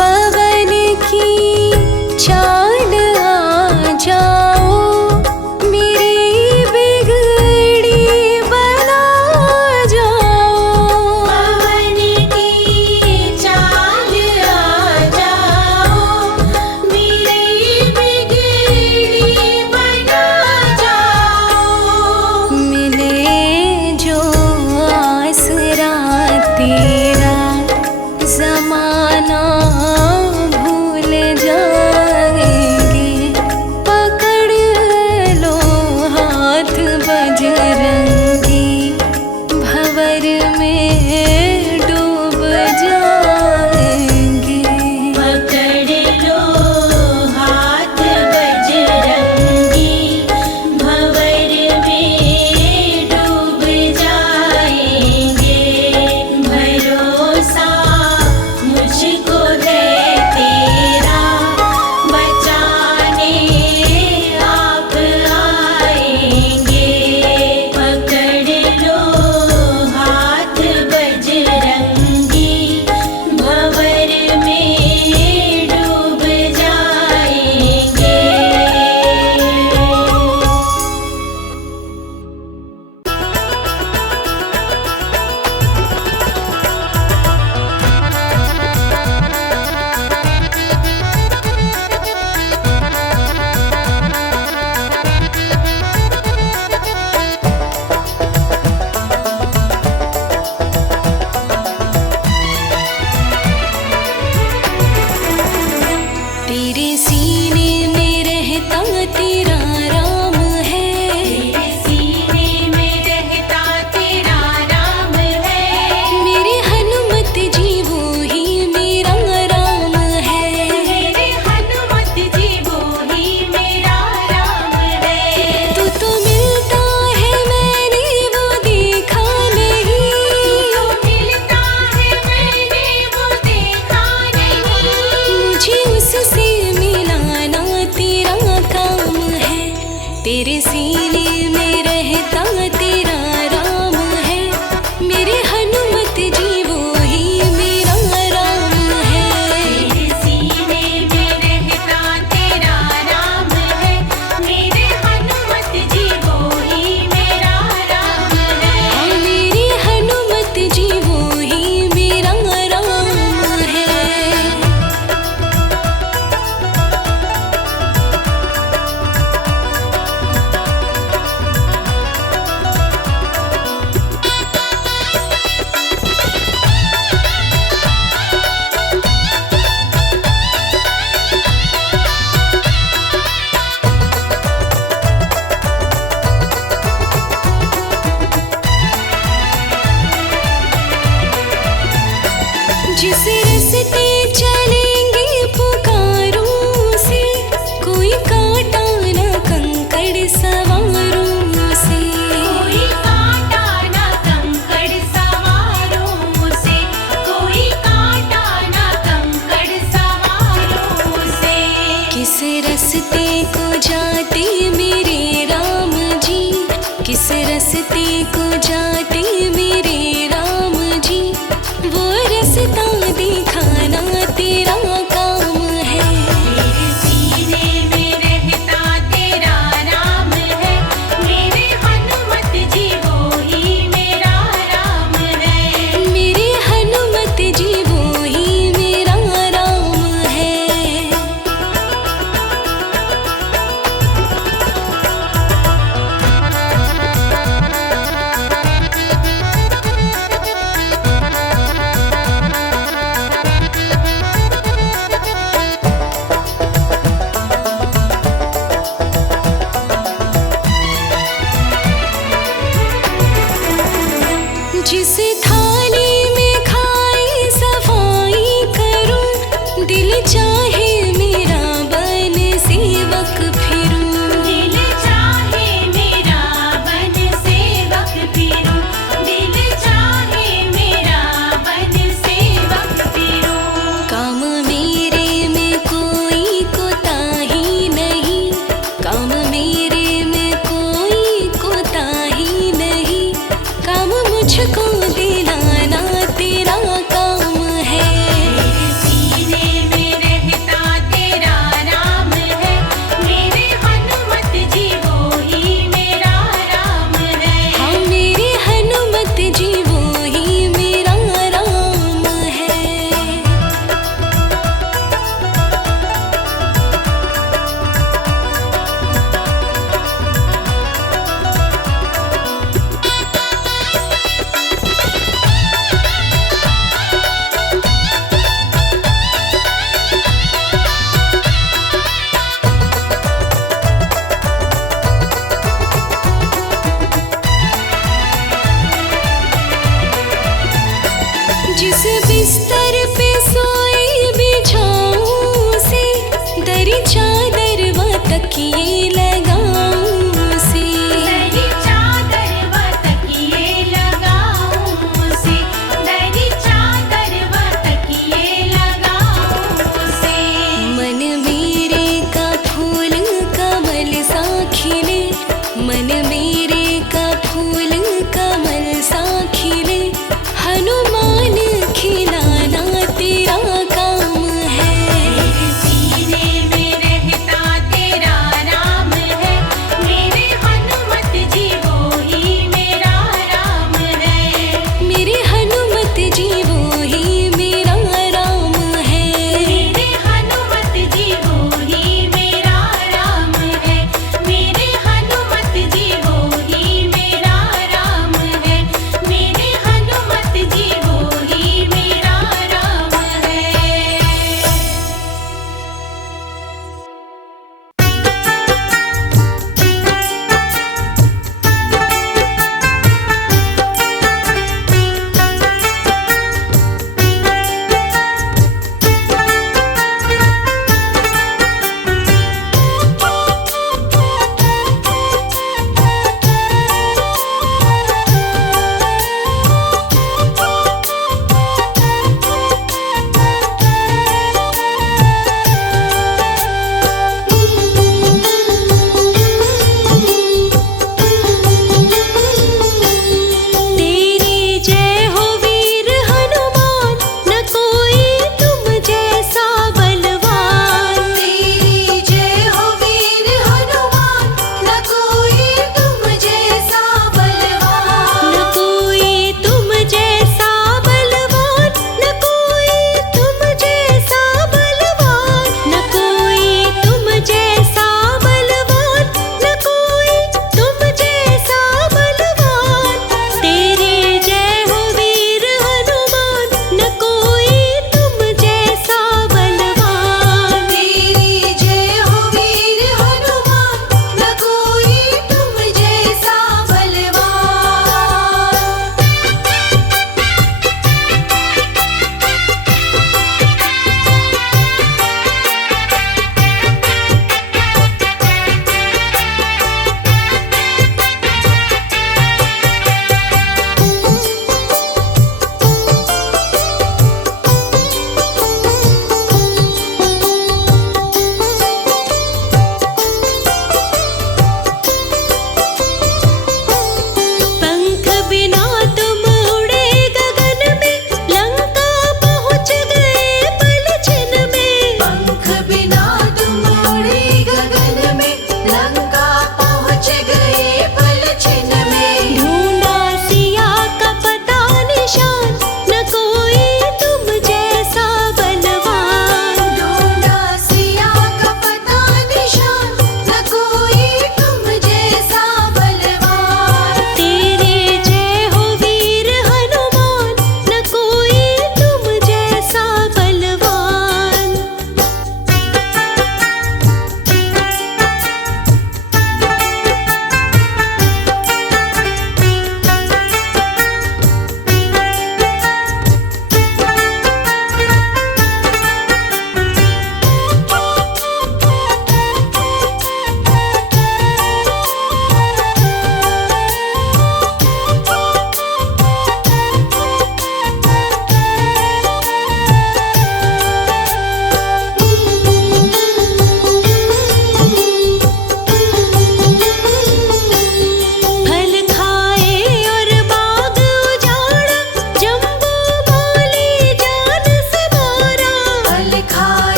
पवन की चाल आ जाओ, मेरी बिगड़ी बना जाओ। पवन की चाल आ जाओ, मेरी बिगड़ी बना जाओ। मिले जो आसरा तेरा, जमाना भूल जाएंगे। पकड़ लो हाथ बजरंगी, भंवर में डूब जाएंगे। पकड़ लो हाथ बजरंगी, भंवर में डूब जाएंगे। भरोसा मुझको है तेरा, बचाने आप आएंगे। पकड़ लो हाथ बजरंगी, भंवर में डूब जाएंगे। तेरे सीने में रहता तेरा राम है, तेरे सीने में रहता तेरा राम है। मेरे हनुमत जी वो ही मेरा राम है। मेरे हनुमत जी वो ही मेरा राम है। तू तो मिलता है मैंने वो देखा नहीं, तो मिलता है मैंने वो देखा नहीं। मुझे उससे मिलाना तेरा काम है। तेरे सीने में रहता तेरा राम है, मेरे हनुमत जी वो ही मेरा राम है। तेरे सीने में रहता तेरा राम है, मेरे हनुमत जी वो ही मेरा राम है। मेरी हनुमत जी वो ही मेरा राम है। जिस रास्ते चलेंगे पुकारों से, कोई कांटा न कंकड़ सवारों से। कोई कांटा ना कंकड़ सवारों से, कोई कांटा ना कंकड़ सवारों से। किस रास्ते को जाते मेरे राम जी, किस रास्ते को जाते मेरे राम जी, वो रास्ता दे जिस बिस्तर पे सोई बिछाऊं से, दरी चादर व तकिए लगाऊं से। दरी चादर व तकिए लगाऊं से, दरी चादर व तकिए लगाऊं से। मन मेरे का फूल कमल सा खिले, मन मेरे का फूल कमल सा खिले, हनुमान खिलाना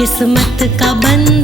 किस्मत का बंदा